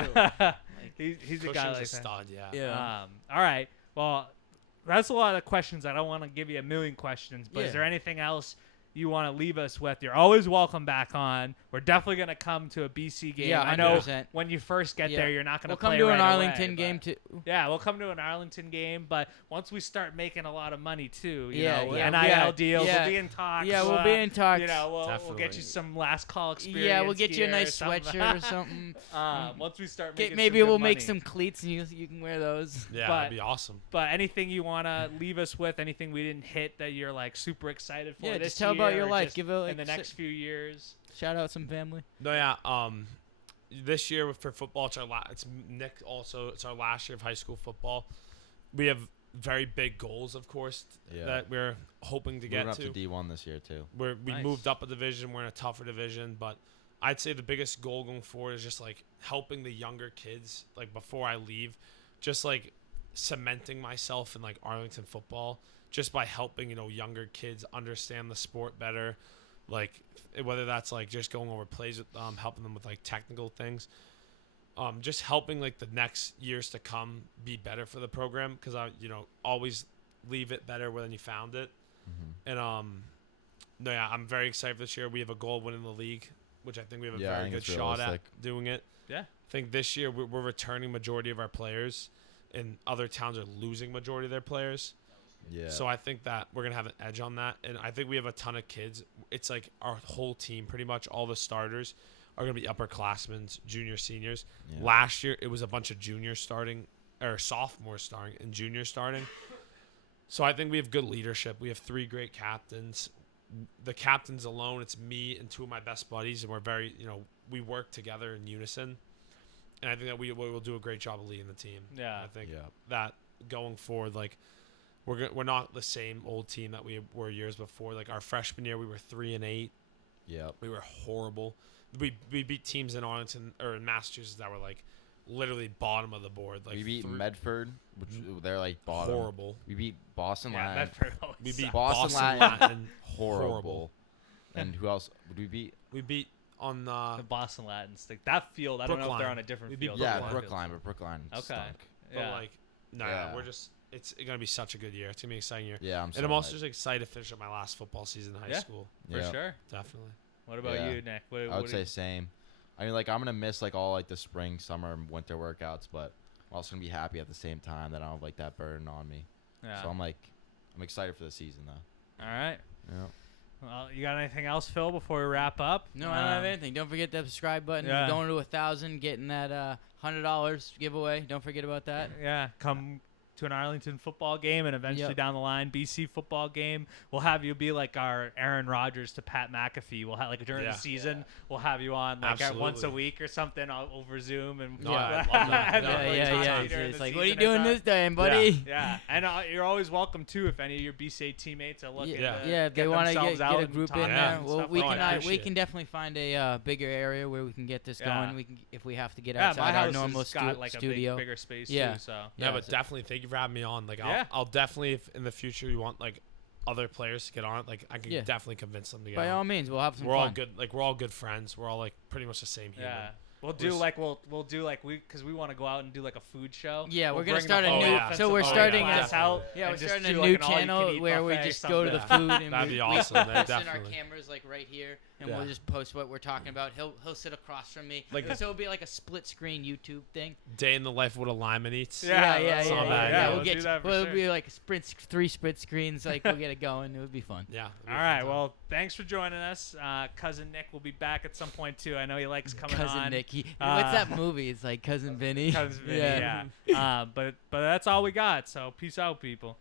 he's a guy Cushing's like a that. stud, yeah. Yeah. All right. Well, that's a lot of questions. I don't want to give you a million questions, but Yeah. is there anything else you want to leave us with? You're always welcome back on. We're definitely going to come to a BC game. Yeah, I know 100%. when you first get there, you're not going We'll to play come to right an Arlington away, game but- too. Yeah, we'll come to an Arlington game, but once we start making a lot of money too, you Yeah, know, yeah, NIL yeah, deals, yeah. we'll be in talks. Yeah, we'll be in talks. You know, we'll Definitely. get you some last call experience. Yeah, we'll get you a gear, nice something. sweatshirt or something. Once we start making Maybe some good we'll make money. some cleats and you can wear those. Yeah, But- that'd be awesome. But anything you want to leave us with, anything we didn't hit that you're like super excited for Yeah, this just tell about year your or life. just Give it like in the next few years. shout out some family. No, yeah. This year for football, it's Nick also. It's our last year of high school football. We have very big goals, of course, that we're hoping to get Moving up to. to D1 this year too. We Nice. moved up a division. We're in a tougher division, but I'd say the biggest goal going forward is just like helping the younger kids. Like before I leave, just like cementing myself in like Arlington football, just by helping younger kids understand the sport better. Like whether that's like just going over plays with them, helping them with like technical things, just helping like the next years to come be better for the program because I always leave it better than you found it. And no, yeah, I'm very excited this year. We have a goal of winning the league, which I think we have a Yeah, I very think good it's shot realistic. at doing it. Yeah. I think this year we're returning majority of our players, and other towns are losing majority of their players. Yeah. So I think that we're going to have an edge on that. And I think we have a ton of kids. It's like our whole team, pretty much all the starters are going to be upperclassmen, junior, seniors. Yeah. Last year, it was a bunch of juniors starting, or sophomores starting, and juniors starting. So I think we have good leadership. We have 3 great captains. The captains alone, it's me and 2 of my best buddies, and we're very, we work together in unison. And I think that we will do a great job of leading the team. Yeah. I think that going forward, like, we're not the same old team that we were years before. Like our freshman year, we were 3-8. Yep. We were horrible. We beat teams in Arlington or in Massachusetts that were like literally bottom of the board. Like we beat Medford, which they're like bottom. Horrible. We beat Boston Latin. Medford We beat Boston Latin. Horrible. And who else would we beat? We beat on the Boston Latins. Like that field, I don't know if they're on a different field. Brookline, but Brookline stunk. But we're just. It's gonna be such a good year. It's gonna be an exciting year. Yeah, I'm also just excited to finish up my last football season in high school. For sure. Definitely. What about you, Nick? I would say same. I mean, like I'm gonna miss like all like the spring, summer, and winter workouts, but I'm also gonna be happy at the same time that I don't have like that burden on me. Yeah. So I'm excited for the season though. All right. Yeah. Well, you got anything else, Phil, before we wrap up? No, I don't have anything. Don't forget that subscribe button. Yeah. Going to 1,000, getting that $100 giveaway. Don't forget about that. Yeah. Come to an Arlington football game, and eventually down the line, BC football game. We'll have you be like our Aaron Rodgers to Pat McAfee. We'll have like during the season, we'll have you on like once a week or something over Zoom and It's like, what are you doing this time, buddy? Yeah. And you're always welcome too if any of your BC teammates are looking. If they want to get a group in there. Well, we can definitely find a bigger area where we can get this going. We can if we have to get outside our normal studio. A bigger space too. So but definitely thank you for having me on. Like I'll definitely, if in the future you want like other players to get on it, like I can definitely convince them to get on. By all means, we'll have some fun. We're all good. Like we're all good friends. We're all like pretty much the same human. Yeah. We'll do because we want to go out and do like a food show. Yeah, we're gonna start a new. So we're starting we're starting a new channel where we just go to the food and that'd be awesome. We post in our cameras like right here, and we'll just post what we're talking about. He'll sit across from me, so it'll be like a split screen YouTube thing. Day in the life of what a lineman eats. We'll be like three split screens. Like we'll get it going. It would be fun. Yeah. All right. Well, thanks for joining us. Cousin Nick will be back at some point too. I know he likes coming on. Cousin Nick. What's that movie? It's like Cousin Vinny. Cousin Vinny. Yeah. But that's all we got. So peace out, people.